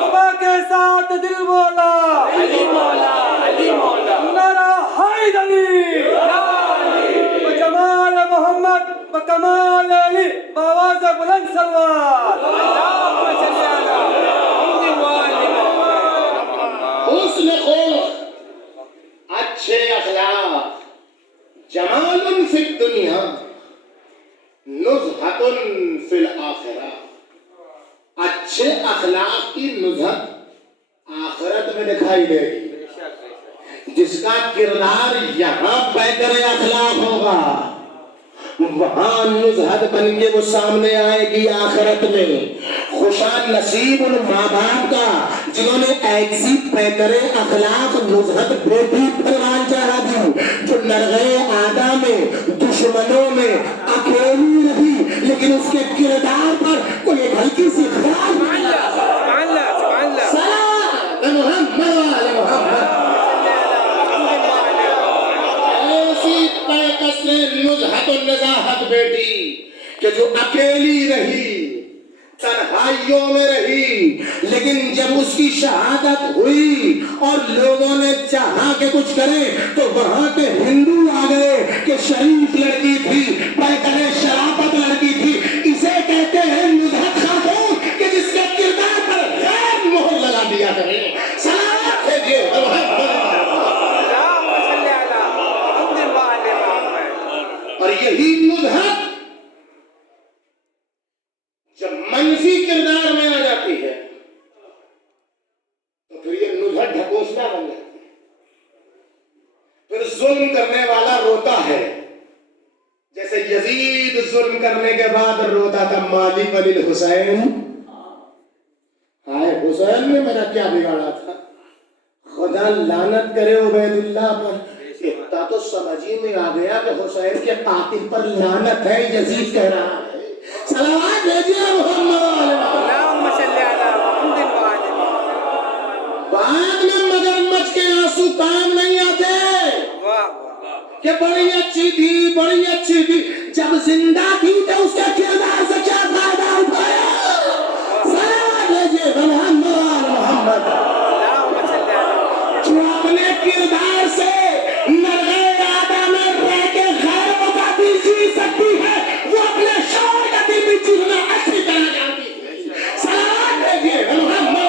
صبح کے ساتھ دل مولا علی مولا علی مولا، نعرہ حیدری بجمال محمد بکمال علی بآواز بلند سلوات. حسن خلق، اچھے اخلاق، جمال فی الدنیا، نزہۃ فی الآخرہ. اچھے اخلاق کی نزہت آخرت میں دکھائی دے گی. جس کا کردار یہاں پیکر اخلاق ہوگا وہاں نزہت بن کے وہ سامنے آئے گی آخرت میں. خوشان نصیب ان ماں باپ کا جنہوں نے ایسی پیکر اخلاق نزہت بیٹی پروان چڑھا دی جو نرغے آدھا میں دشمنوں میں اکیلی رہی لیکن اس کے کردار پر کوئی ایک ہلکی سی خیال ایسی پیکس نے نزہت و نزاہت بیٹی کہ جو اکیلی رہی، تنہائیوں میں رہی، لیکن جب اس کی شہادت ہوئی اور لوگوں نے چاہا کہ کچھ کرے تو وہاں کے ہندو آ گئے کہ شریف لڑکی تھی، پیکر شرافت لڑکی تھی. اسے کہتے ہیں نزہت خاتون کہ جس کے کردار پر غیر مہر لگا دیا کرے. صلوات بھیجیے اور یہی نزہت جب منفی کردار میں آ جاتی ہے تو پھر یہ نزہت ڈھکوسلا بن جاتی ہے. پھر ظلم کرنے والا روتا ہے جیسے یزید ظلم کرنے کے بعد روتا تھا مالی ولی الحسین، ہائے حسین نے میرا کیا بگاڑا تھا، خدا لعنت کرے عبید اللہ پر. اتنا تو سمجھ ہی میں آ گیا کہ حسین کے قاتل پر لعنت ہے، یزید کہہ رہا ہے. صلوات بھیجیے محمد. بعد میں مگرمچھ کے آنسو کام نہیں آتے کہ بڑی اچھی تھی بڑی اچھی تھی، جب زندہ تھی تو اس کے کردار سے کیا فائدہ اٹھایا. صلوات بھیجیے محمد. جو اپنے کردار سے نرغے آدھا میں رہ کے غیروں کا بھی جی سکتی ہے وہ اپنے شوہر کا دل بھی جینا اچھی طرح جانتی ہے. صلوات بھیجیے محمد.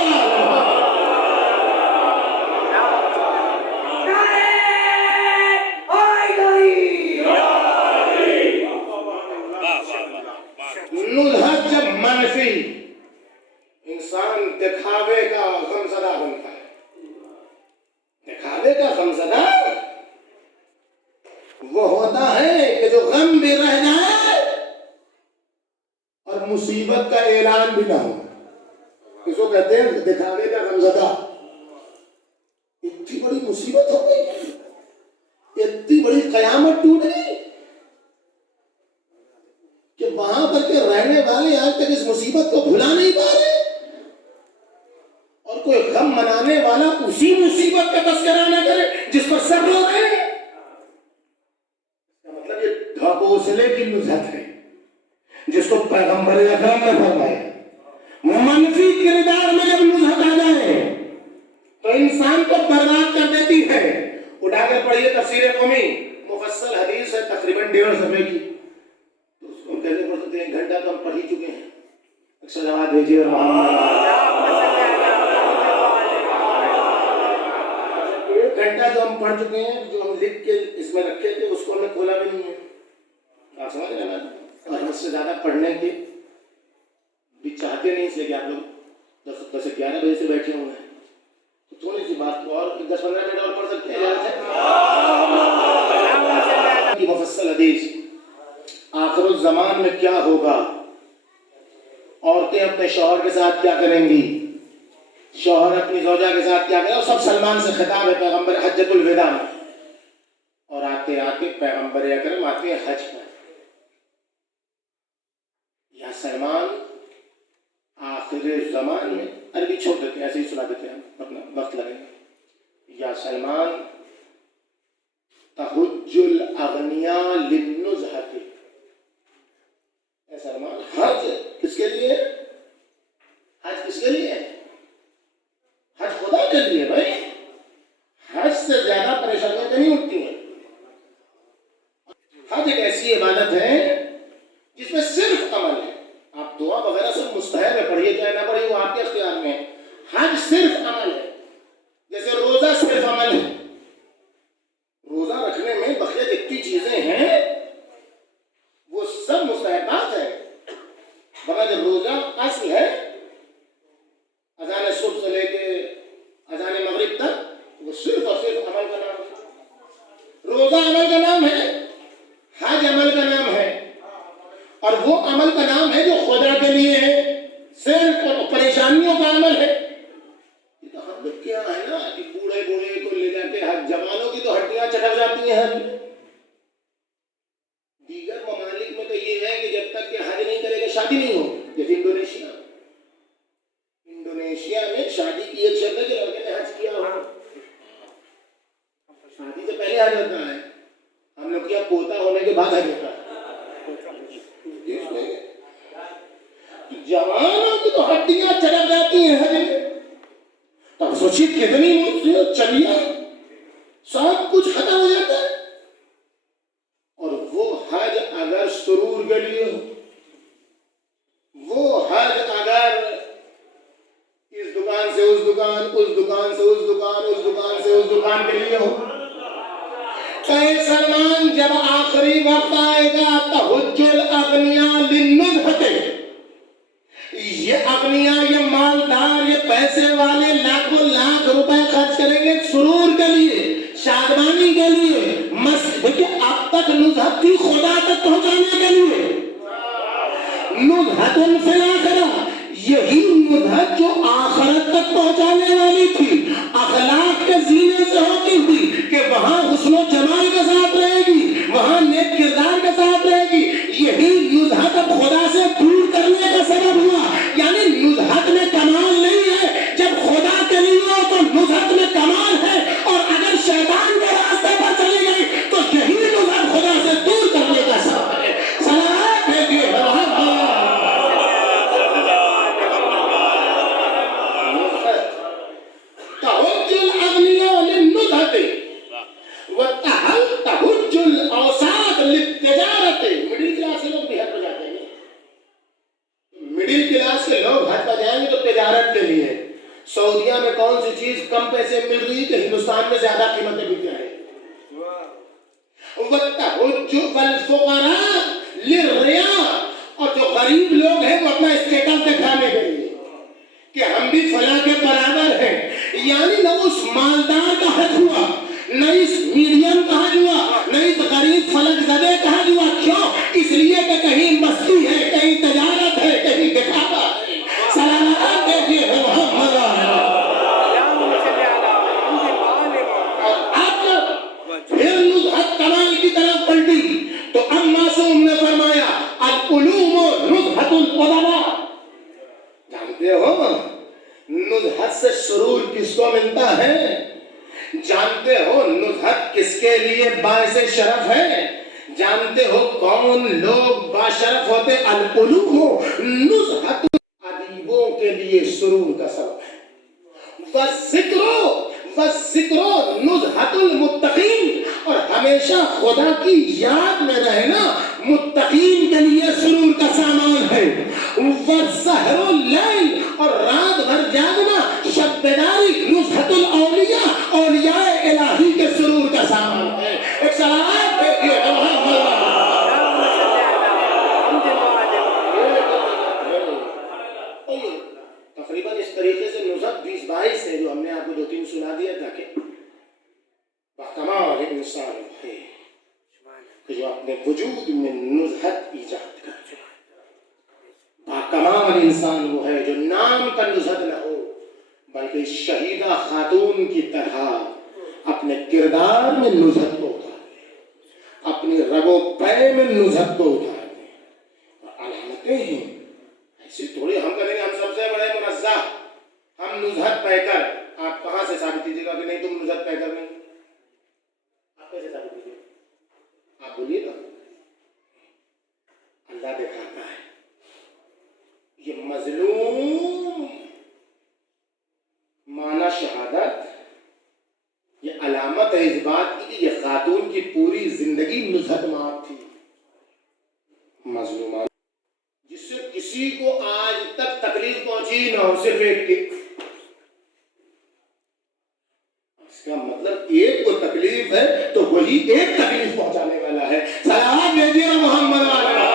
آئے گئی مصیبت کا اعلان بھی نہ ہو. اس کو کہتے ہیں دکھاوے کا غمزدہ. اتنی بڑی مصیبت ہو گئی, اتنی بڑی قیامت ٹوٹ گئی کہ وہاں پر کے رہنے والے آج تک اس مصیبت کو بھلا نہیں پا رہے, اور کوئی غم منانے والا اسی مصیبت کا تذکرہ نہ کرے جس پر سب رو رہے ہیں. مطلب یہ ڈھکوسلے کی نزہت ہے جس کو پیغمبر اکرم نے فرمایا. منفی کردار میں جب نزہت آ جائے تو انسان کو برباد کر دیتی ہے. اٹھا کر پڑھیے تفسیر قومی, مفصل حدیث ہے تقریباً 1.5 صفحے کی, تو اس کو ہم کہنے پڑتے ہیں 1 گھنٹہ تو ہم پڑھ ہی چکے ہیں. اکثر جواب بھیجیے اور گھنٹہ جو ہم پڑھ چکے ہیں, جو ہم لکھ کے اس میں رکھے تھے اس کو ہم نے کھولا بھی نہیں ہے. آپ سمجھ رہے ہیں نا, اور اس سے زیادہ پڑھنے کی بھی چاہتے نہیں, اس لیے کہ آپ لوگ 10 سے 11 بجے سے بیٹھے ہوئے ہیں. تو تھوڑی سی بات کو اور 10-15 منٹ اور پڑھ سکتے ہیں. مفصل حدیث, آخر الزمان میں کیا ہوگا, عورتیں اپنے شوہر کے ساتھ کیا کریں گی, شوہر اپنی زوجہ کے ساتھ کیا کریں, اور سب سلمان سے خطاب ہے پیغمبر حجۃ الوداع میں. اور آتے آتے پیغمبر اکرم آتے ہیں حج پر. یا سلمان آخر زمان میں, عربی چھوڑ دیتے ہیں, ایسے ہی سنا دیتے ہیں, اپنا وقت لگے. یا سلمان تحج الاغنیاء للنزہۃ, اے سلمان حج کس کے لیے, حج کس کے لیے, حج خدا کے لیے. بھائی حج سے زیادہ پریشانیاں نہیں اٹھتی ہیں. حج ایک ایسی عبادت ہے جس میں صرف عمل ہے. آپ دعا وغیرہ سب مستحب ہے, پڑھیے چاہے نہ پڑھیے, وہ آپ کے اختیار میں ہے. حج صرف عمل ہے, جیسے روزہ صرف عمل ہے. روزہ رکھنے میں بقیہ جتنی چیزیں ہیں وہ سب مستحبات ہیں, مگر جب روزہ اصل ہے, اذان صبح سے لے کے اذان مغرب تک, وہ صرف اور صرف عمل کا نام ہے. روزہ عمل کا نام ہے, حج عمل کا نام ہے, اور وہ عمل کا نام ہے جو خدا کے لیے ہے, صرف اور پریشانیوں کا عمل ہے. یہ تو ہم لوگ کیا ہے نا کہ بوڑھے بوڑھے کو لے جا کے جوانوں کی تو ہڈیاں چٹک جاتی ہیں. دیگر ممالک میں تو یہ ہے کہ جب تک کہ حج نہیں کرے گا شادی نہیں ہو. جیسے انڈونیشیا میں شادی کی ایک شرط ہے کہ لڑکے نے حج کیا ہو. شادی سے پہلے حج ہوتا ہے, ہم لوگ کیا پوتا ہونے کے بعد حج ہوتا ہے. جوانوں کی تو ہڈیاں چڑک جاتی ہیں حج میں. اب سوچیے کتنی چلیا, سب کچھ ختم ہو جاتا ہے. اور وہ حج اگر سرور کے لیے ہو, وہ حج اگر اس دکان سے اس دکان, اس دکان سے اس دکان, اس دکان سے اس دکان کے لیے ہو, اے سلمان جب آخری وقت آئے گا تحج الاغنیاء للنزہۃ, یہ اغنیاء, یہ مالدار, یہ پیسے والے لاکھوں لاکھ روپے خرچ کریں گے سرور کے لیے, شادمانی کے لیے. دیکھیے اب تک نزہت تھی خدا تک پہنچانے کے لیے, نزہت فی الآخرہ, یہی نزہت جو آخرت تک پہنچانے والی تھی, اخلاق کے زینے سے ہوتی ہوئی کہ وہاں حسن و جمال کے ساتھ رہے گی, وہاں نیک کردار کے ساتھ رہے گی. یہی نزہت اب خدا سے دور کرنے کا سبب ہوا. یعنی نزہت میں کمال نہیں ہے, جب خدا کے لیے ہو تو نزہت میں کمال ہے, اور اگر شیطان کے راستے پر چلی گئی تو یہی نزہت خدا سے دور کرنے کا سبب ہے. صلوات بھیجیے. تحج الاغنیاء للنزہۃ وتحج الاوساط للتجارۃ. مڈل کلاس کے لوگ بھی حج پہ جاتے ہیں, مڈل کلاس کے لوگ حج پہ جائیں گے تو تجارت کے لیے. سعودیہ میں کون سی چیز کم پیسے مل رہی کہ ہندوستان میں زیادہ قیمتیں بک جائیں. وتحج والفقراء للرياء, اور جو غریب لوگ ہیں وہ اپنا اسٹیٹس دکھانے کے لیے کہ ہم بھی فلاں کے برابر ہیں. یعنی نہ اس مالدار کا حج ہوا, نہ اس میڈیم کا حج ہوا, نہ اس غریب فلک زدے کا حج ہوا. کیوں؟ اس لیے کہ کہیں مستی ہے, کہیں تجارت ہے, العلوم نزهة القدماء. جانتے ہو نزہت سے سرور کس کو ملتا ہے؟ جانتے ہو نزہت کس کے لیے باعث شرف ہے؟ جانتے ہو کون لوگ باشرف ہوتے؟ العلوم نزہت ادیبوں کے لیے سرور کا سبب ہے. والذکر نزہت المتقین، اور ہمیشہ خدا کی یاد میں رہنا متقین کے لیے سرور کا سامان ہے. والسحر اللیل، اور رات بھر جاگنا شب بیداری نزہت الاولیاء، اولیاء الہی کے سرور کا سامان ہے. ایک صلوات دیکھیے تقریباً اس طریقے سے نزہت 20-22 ہے جو ہم نے آپ کو 2-3 سنا دیا تھا کہ باکمال انسان ہے کہ جو اپنے وجود میں نزہت ایجاد کرے. باکمال انسان وہ ہے جو نام کا نزہت نہ ہو بلکہ شہیدہ خاتون کی طرح اپنے کردار میں نزہت کو اتارے، اپنی رگ و پے میں نزہت کو اتارے. اور علامتیں ہیں ایسی تھوڑی ہم کہیں گے ہم سب سے بڑے منزہ، ہم نزہت پہ کر. آپ کہاں سے ثابت کیجیے گا کہ نہیں تم نزہت پہ کر نہیں؟ آپ کیسے ثابت کیجیے؟ آپ بولیے نا. اللہ دکھاتا ہے یہ مظلوم معنی شہادت، یہ علامت ہے اس بات کی کہ یہ خاتون کی پوری زندگی نزہت مآب تھی. مظلومان جس سے کسی کو آج تک تکلیف پہنچی نہ ہو، صرف ایک کی. اس کا مطلب ایک کو تکلیف ہے تو وہی ایک تکلیف پہنچانے والا ہے. صلوات بھیجیے محمد علیہ.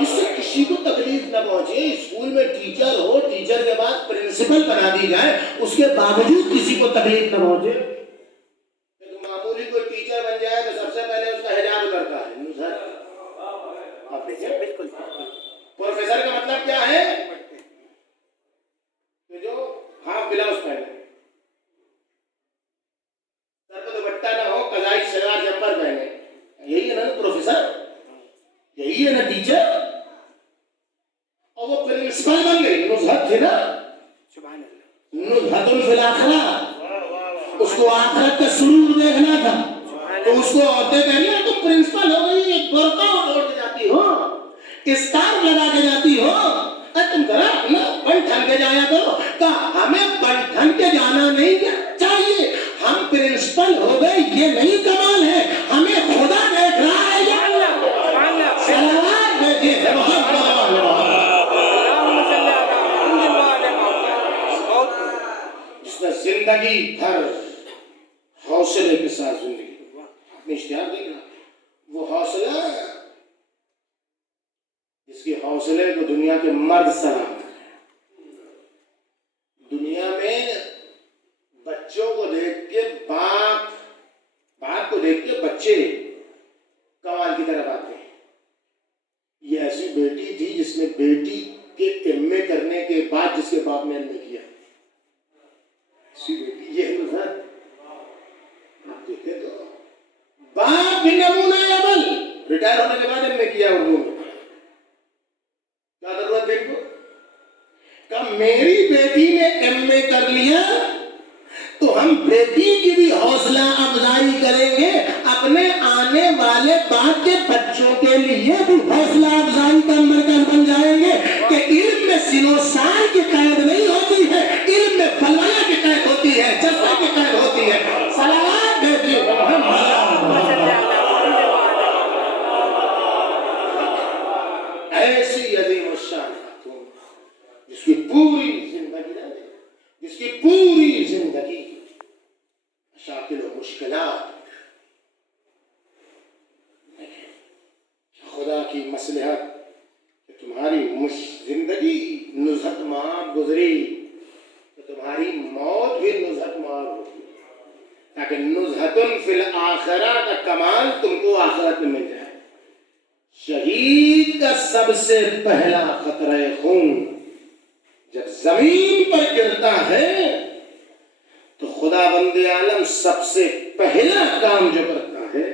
اس سے کسی کو تکلیف نہ پہنچے. اسکول میں ٹیچر ہو، ٹیچر کے بعد پرنسپل بنا دی جائے، اس کے باوجود کسی کو تکلیف نہ پہنچے. معمولی کوئی ٹیچر بن جائے تو سب سے پہلے اس کا حجاب اترتا ہے. آپ دیکھیں بالکل. پروفیسر کا مطلب کیا ہے کہ جو ہاف بلاؤز پہنے، سر پہ دوپٹہ نہ ہو، قضائی شلوار جمپر پہنے. یہی ہے نا پروفیسر، یہی ہے نا ٹیچر. اور وہ پرنسپل بن گئی. نزہت تھی نا، نزہت فی الآخرہ. اس کو آخرت کا سرور دیکھنا تھا تو اس کو عورتیں کہنی تم پرنسپل ہو گئی، ایک برقع اوڑھ کے جاتی ہو، اسکارف لگا کے جاتی ہو. تم ذرا بن ٹھن کے جایا کرو. کہا ہمیں بن ٹھن کے جانا نہیں چاہیے، ہم پرنسپل ہو گئے یہ نہیں کمال ہے، ہمیں خدا دیکھ رہا ہے. یا اللہ صلوات بھیجیے محمد. جس نے زندگی بھر حوصلے کے ساتھ زندگی اپنے اشتہار دیکھ رہا، وہ حوصلہ جس کے حوصلے کو دنیا کے مرد سلام کریں. دنیا میں بچوں کو دیکھ کے باپ کو دیکھ کے بچے کمال کی طرف آتے ہیں. یہ ایسی بیٹی تھی جس نے بیٹی کے ایم اے کرنے کے بعد جس کے باپ نے ایم اے کیا. ایسی بیٹی یہ نزہت. آپ دیکھیں تو باپ بھی نمونہ عمل، ریٹائر ہونے کے بعد ایم اے کیا اردو میں. کیا ضرورت ہے کو کہ میری بیٹی نے ایم اے کر لیا تو ہم بیٹی کی بھی حوصلہ افزائی کریں گے، اپنے آنے والے بعد کے بچوں کے لیے بھی حوصلہ افزائی کا مرکز بن جائیں گے کہ علم میں سن و سال کی قید نہیں ہوتی ہے، علم میں بلوانا کی قید ہوتی ہے، جذبہ کی قید ہوتی ہے. صلوات بھیجیے ایسی عظیم الشان خاتون جس کی پوری زندگی مشاکل و مشکلات خدا کی مصلحت کہ تمہاری زندگی نزہت مآب گزری تو تمہاری موت بھی نزہت مآب ہوگی، تاکہ نزہت فی الآخرہ کا کمال تم کو آخرت میں مل جائے. شہید کا سب سے پہلا قطرہ خون جب زمین پر گرتا ہے تو خدا بند عالم سب سے پہلا کام جو کرتا ہے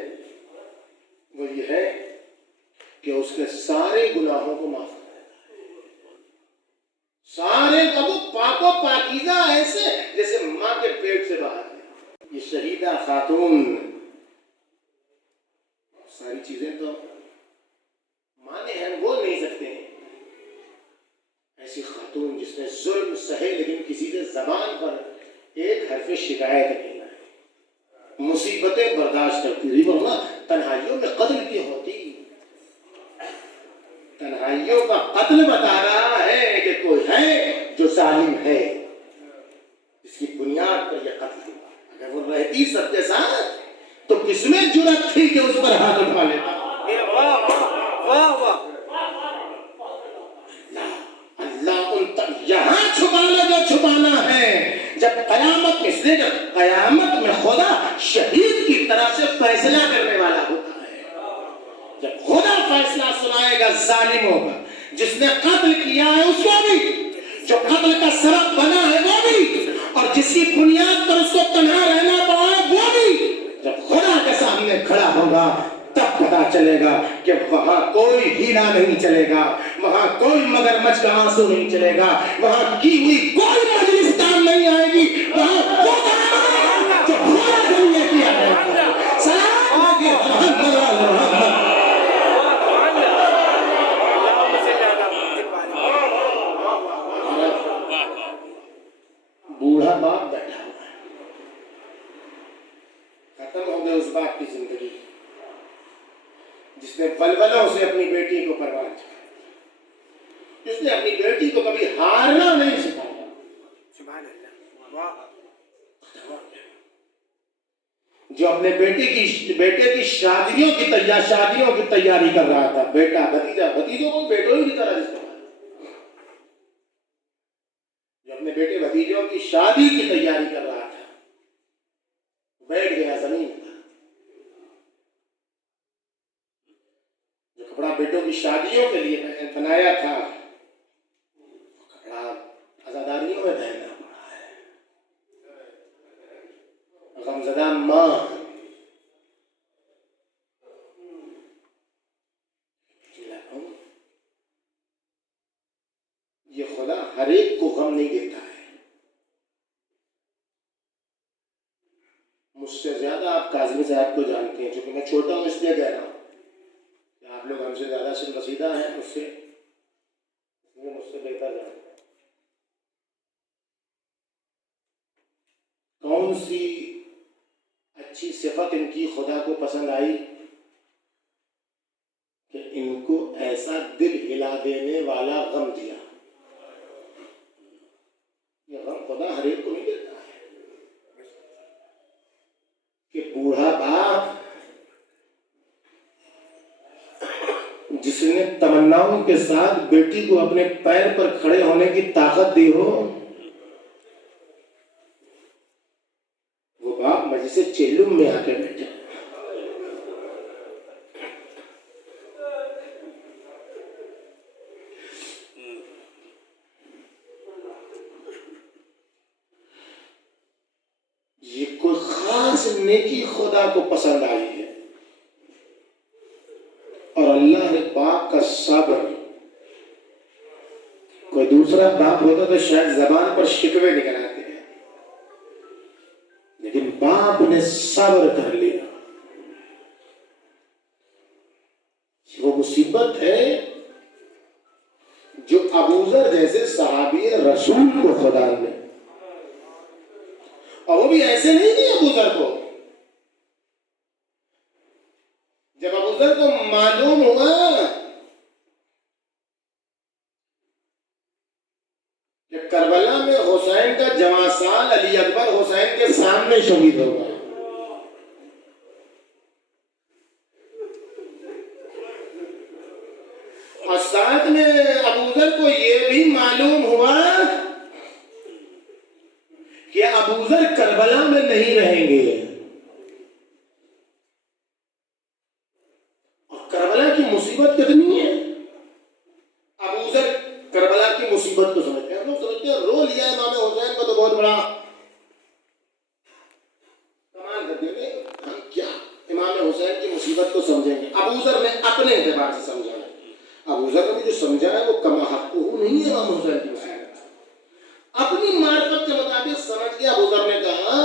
کہ اس کے سارے گناہوں کو معاف کر دیتا ہے. سارے وہ پاک و پاکیزہ ایسے جیسے ماں کے پیٹ سے باہر ہے. یہ شہیدہ خاتون ساری چیزیں تو مانے ہیں بول نہیں سکتے ہیں. ایسی خاتون جس نے ظلم سہے لیکن کسی سے زبان پر ایک حرف شکایت نہیں لائی, مصیبتیں برداشت کرتی رہی. ورنہ تنہائیوں میں قتل کی ہوتی. تنہائیوں کا قتل بتا رہا ہے کہ کوئی ہے جو ظالم ہے, اس کی بنیاد پر یہ قتل ہوا. اگر وہ رہتی سب کے ساتھ تو کس میں جرأت تھی کہ اس پر ہاتھ اٹھا لیتا. واہ واہ. اللہ ان تک یہاں چھپانا جو چھپانا ہے. جب قیامت اس لیے جب قیامت میں خدا شہید کی طرف سے فیصلہ کرنے والا ہوتا ہے, جب خدا فیصلہ سنائے گا ظالموں کا, جس نے قتل کیا ہے اس کو بھی, جو قتل کا سبب بنا ہے وہ بھی, اور جس کی بنیاد پر اس کو تنہا رہنا پڑا ہے وہ بھی, جب خدا کے سامنے کھڑا ہوگا تب پتا چلے گا کہ وہاں کوئی ہیلا نہیں چلے گا, وہاں کوئی مگرمچھ کا آنسو نہیں چلے گا, وہاں کی ہوئی کوئی مجلس کام نہیں آئے گی, وہاں وہ کام جو خدا کے لیے کیا ہے. سلام محمد. بوڑھا باپ بیٹھا ہوا ہے, ختم ہو گئے اس باپ کی زندگی جس نے ولولوں سے اپنی بیٹی کو پرواز کیا, جس نے اپنی بیٹی کو کبھی ہارنا نہیں سکھایا. سبحان اللہ. واہ. جو اپنے بیٹے کی شادیوں کی تیاری کر رہا تھا, بیٹا بھتیجوں کو بیٹوں ہی کی طرح استعمال, جو اپنے بیٹے بھتیجوں کی شادی کی تیاری کر رہا تھا, بیٹھ گیا زمین پر. جو کپڑا بیٹوں کی شادیوں کے لیے بنایا تھا وہ کپڑا عزاداریوں میں پہننا پڑا ہے. غمزدہ ماں یہ خدا ہر ایک کو غم نہیں دیتا ہے. مجھ سے زیادہ آپ کاظمی صاحب کو جانتے ہیں, چونکہ میں چھوٹا ہوں اس لیے کہہ رہا ہوں کہ آپ لوگ ہم سے زیادہ سن رسیدہ ہیں مجھ سے بہتر جانتے ہیں. کون سی اچھی صفت ان کی خدا کو پسند آئی کہ ان کو ایسا دل ہلا دینے والا غم دیا. یہ غم خدا ہر ایک کو نہیں دیتا ہے کہ بوڑھا باپ جس نے تمناؤں کے ساتھ بیٹی کو اپنے پیر پر کھڑے ہونے کی طاقت دی ہو, وہ باپ مجلس چیلم میں آ کے بیٹھے. یہ کوئی خاص نیکی خدا کو پسند آئی ہے, اور اللہ پاک کا صبر. کوئی دوسرا باپ ہوتا تو شاید زبان پر شکوے نکل آتے ہیں, لیکن باپ نے صبر کر لیا. وہ مصیبت ہے جو ابوذر جیسے صحابی رسول کو خدا نے, اور وہ بھی ایسے نہیں تھے ابوذر کو. جب ابوذر کو معلوم ہوا کہ کربلا میں حسین کا جواں سال علی اکبر حسین کے سامنے شہید ہوگا, اور ساتھ میں ابوذر کو یہ بھی معلوم ہوا کہ ابوذر کربلا میں نہیں رہیں گے, اور کربلا کی مصیبت کتنی ہے. ابوذر کربلا کی مصیبت کو سمجھتے ہیں, ہم لوگ سمجھتے ہیں رو لیا امام حسین کو تو بہت بڑا کمال کر دیا کہ ہم کیا امام حسین کی مصیبت کو سمجھیں گے. ابوذر نے اپنے اعتبار سے سمجھا. ابو ذر نے جو سمجھا ہے وہ کما حق نہیں ہے امام حسین کی مسائل اپنی معرفت کے مطابق سمجھ گیا. ابو ذر نے کہا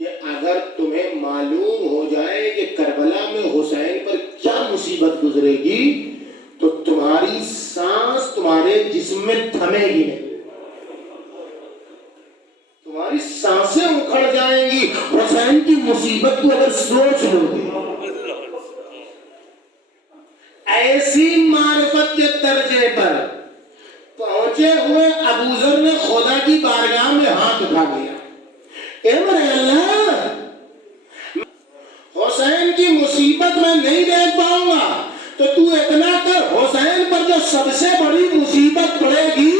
کہ اگر تمہیں معلوم ہو جائے کہ کربلا میں حسین پر کیا مصیبت گزرے گی تو تمہاری سانس تمہارے جسم میں تھمے گی نہیں, تمہاری سانسیں اکھڑ جائیں گی حسین کی مصیبت کو اگر سوچ لو گے. ایسی معرفت کے درجے پر پہنچے ہوئے ابو ذر نے خدا کی بارگاہ میں ہاتھ اٹھا لیا, اے میرے اللہ, حسین کی مصیبت میں نہیں دیکھ پاؤں گا تو تو اتنا کر, حسین پر جو سب سے بڑی مصیبت پڑے گی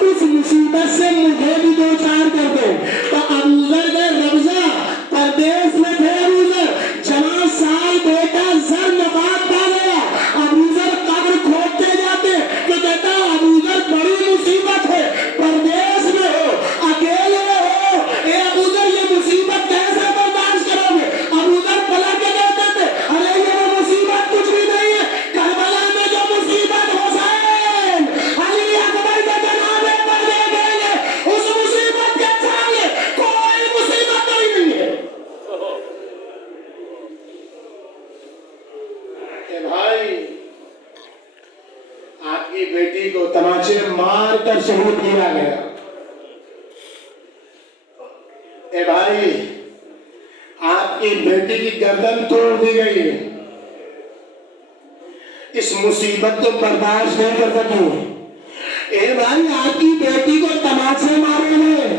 اس مصیبت سے مجھے بھی دو چار کر دے. تو ابو ذر کے ربضہ پردیس میں تھے. ابو ذر جوان سال بیٹا زر نبات پا گیا. ابو ذر قبر کھودتے جاتے تو کہتا ابو ذر بڑی مصیبت ہے, پردیس میں ہو, اکیلے ہو, اے ابو ذر یہ مصیبت کیسے برداشت کرو گے؟ ابو ذر پلٹ کے کہتے تھے ارے یہ مصیبت کچھ بھی نہیں ہے, کربلا میں جو مصیبت حسین علی اکبر کے جنازے پر دیکھیں گے اس مصیبت کے سامنے کوئی مصیبت نہیں ہے. کہ بھائی آپ کی بیٹی کو تماچے مار کر شہید کیا گیا. اے بھائی آپ کی بیٹی کی گردن توڑ دی گئی, اس مصیبت کو برداشت نہیں کر سکوں. اے بھائی آپ کی بیٹی کو تماچے مارے گئے,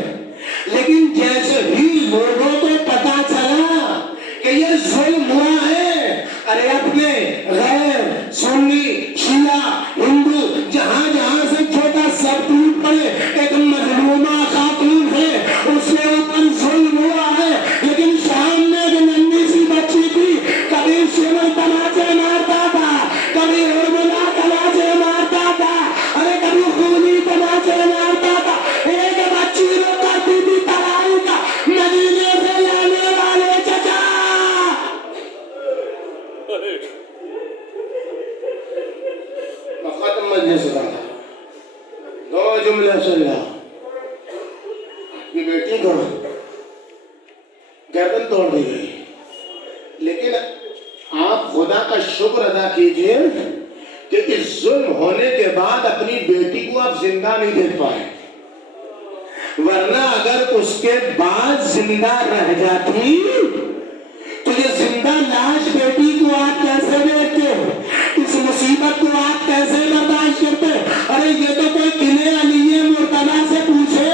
لیکن جیسے ہی لوگوں کو پتا چلا کہ یہ ظلم ہوا ہے, ارے اپنے غیر سنی شیعہ ہندو جہاں جہاں سے چھوٹا سب ٹوٹ پڑے, ایک مظلومہ خاتون ہے اس کے اوپر ظلم ہوا ہے, لیکن شام میں ایک ننھی سی بچی تھی, کبھی شمر تماچے مارتا تھا, کبھی ارملا تماچے مارتا تھا, ارے کبھی خونی تماچے مارتا تھا. ایک بچی رو کرتی تھی ترائی کا, مدینے سے لانے والے چچا. ختم مجلس کا دو جملے سن لو. یہ بیٹی کو گردن توڑ دی گئی, لیکن آپ خدا کا شکر ادا کیجئے کہ اس ظلم ہونے کے بعد اپنی بیٹی کو آپ زندہ نہیں دیکھ پائے, ورنہ اگر اس کے بعد زندہ رہ جاتی تو یہ زندہ لاش بیٹی کو آپ کیسے دیکھتے, اس مصیبت کو آپ کیسے برداشت کرتے. ارے یہ تو کوئی قلعے علی مرتضیٰ سے پوچھے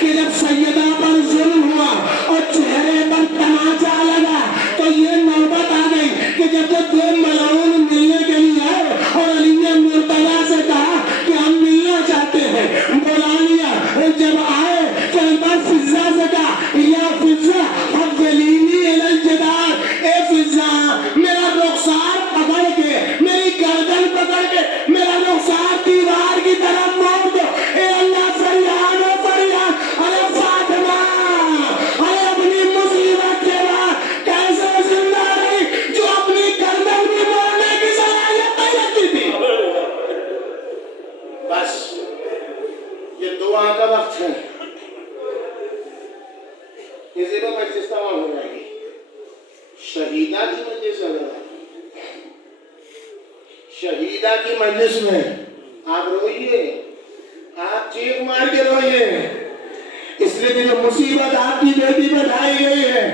کہ جب سیدہ پر ظلم ہوا اور چہرے پر تماچا لگا تو یہ نوبت آ گئی کہ جب وہ دو ملعون ملنے کے لیے آئے اور علی نے مرتضیٰ سے کہا کہ ہم ملنا چاہتے ہیں, بلا لیا. جب آئے تو ایک بار فضا سے کہا یا فضا حفظلینی الجدار, اے فضا میرا رخسار پکڑ کے, میری گردن پکڑ کے میرا رخسار دیوار کی طرف موڑ دو. اے اللہ فریاد و فریاد, ارے فاطمہ ارے اپنی مصیبت کے بعد کیسے زندہ رہی جو اپنی گردن بھی موڑنے کی صلاحیت نہیں رکھتی تھی. بس یہ دعا کا وقت ہے, کسی کو مجلس تمام ہو جائے گی. شہیدہ کی مجلس شہیدہ کی مجلس میں آپ روئیے, آپ چیخ مار کے روئیے, اس لیے کہ جو مصیبت آپ کی بیٹی پر ڈھائی گئی ہے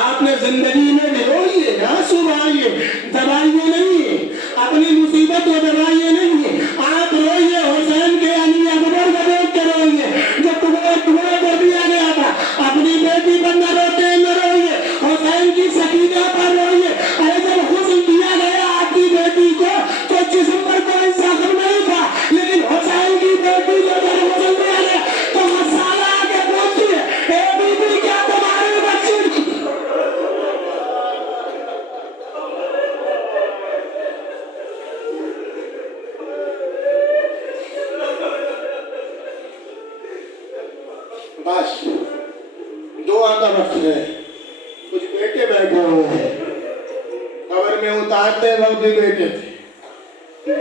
آپ نے زندگی میں بھی روئیے, آنسو بہائیے, دبائیے نہیں, اپنی مصیبت کو دبائیے نہیں, آپ روئیے حسین کے علی اکبر کو دیکھ کے روئیے جو ٹکڑے ٹکڑے کر دیا گیا تھا. اپنی بیٹی پر نہ روتے نہ روئیے, حسین کی سکینہ پر روئیے. ارے جب حسن دیا گیا آپ کی بیٹی کو تو جسم پر کوئی زخم نہیں تھا, لیکن حسین کی بیٹی کو جب حسن دیا گیا تو مسالہ آ کے پہنچی ہے, اے بی بی کیا تمہاری بچی بس دعا کا وقت ہے. کچھ بیٹے بیٹھے ہوئے ہیں, قبر میں اتارتے وقت بھی بیٹے تھے,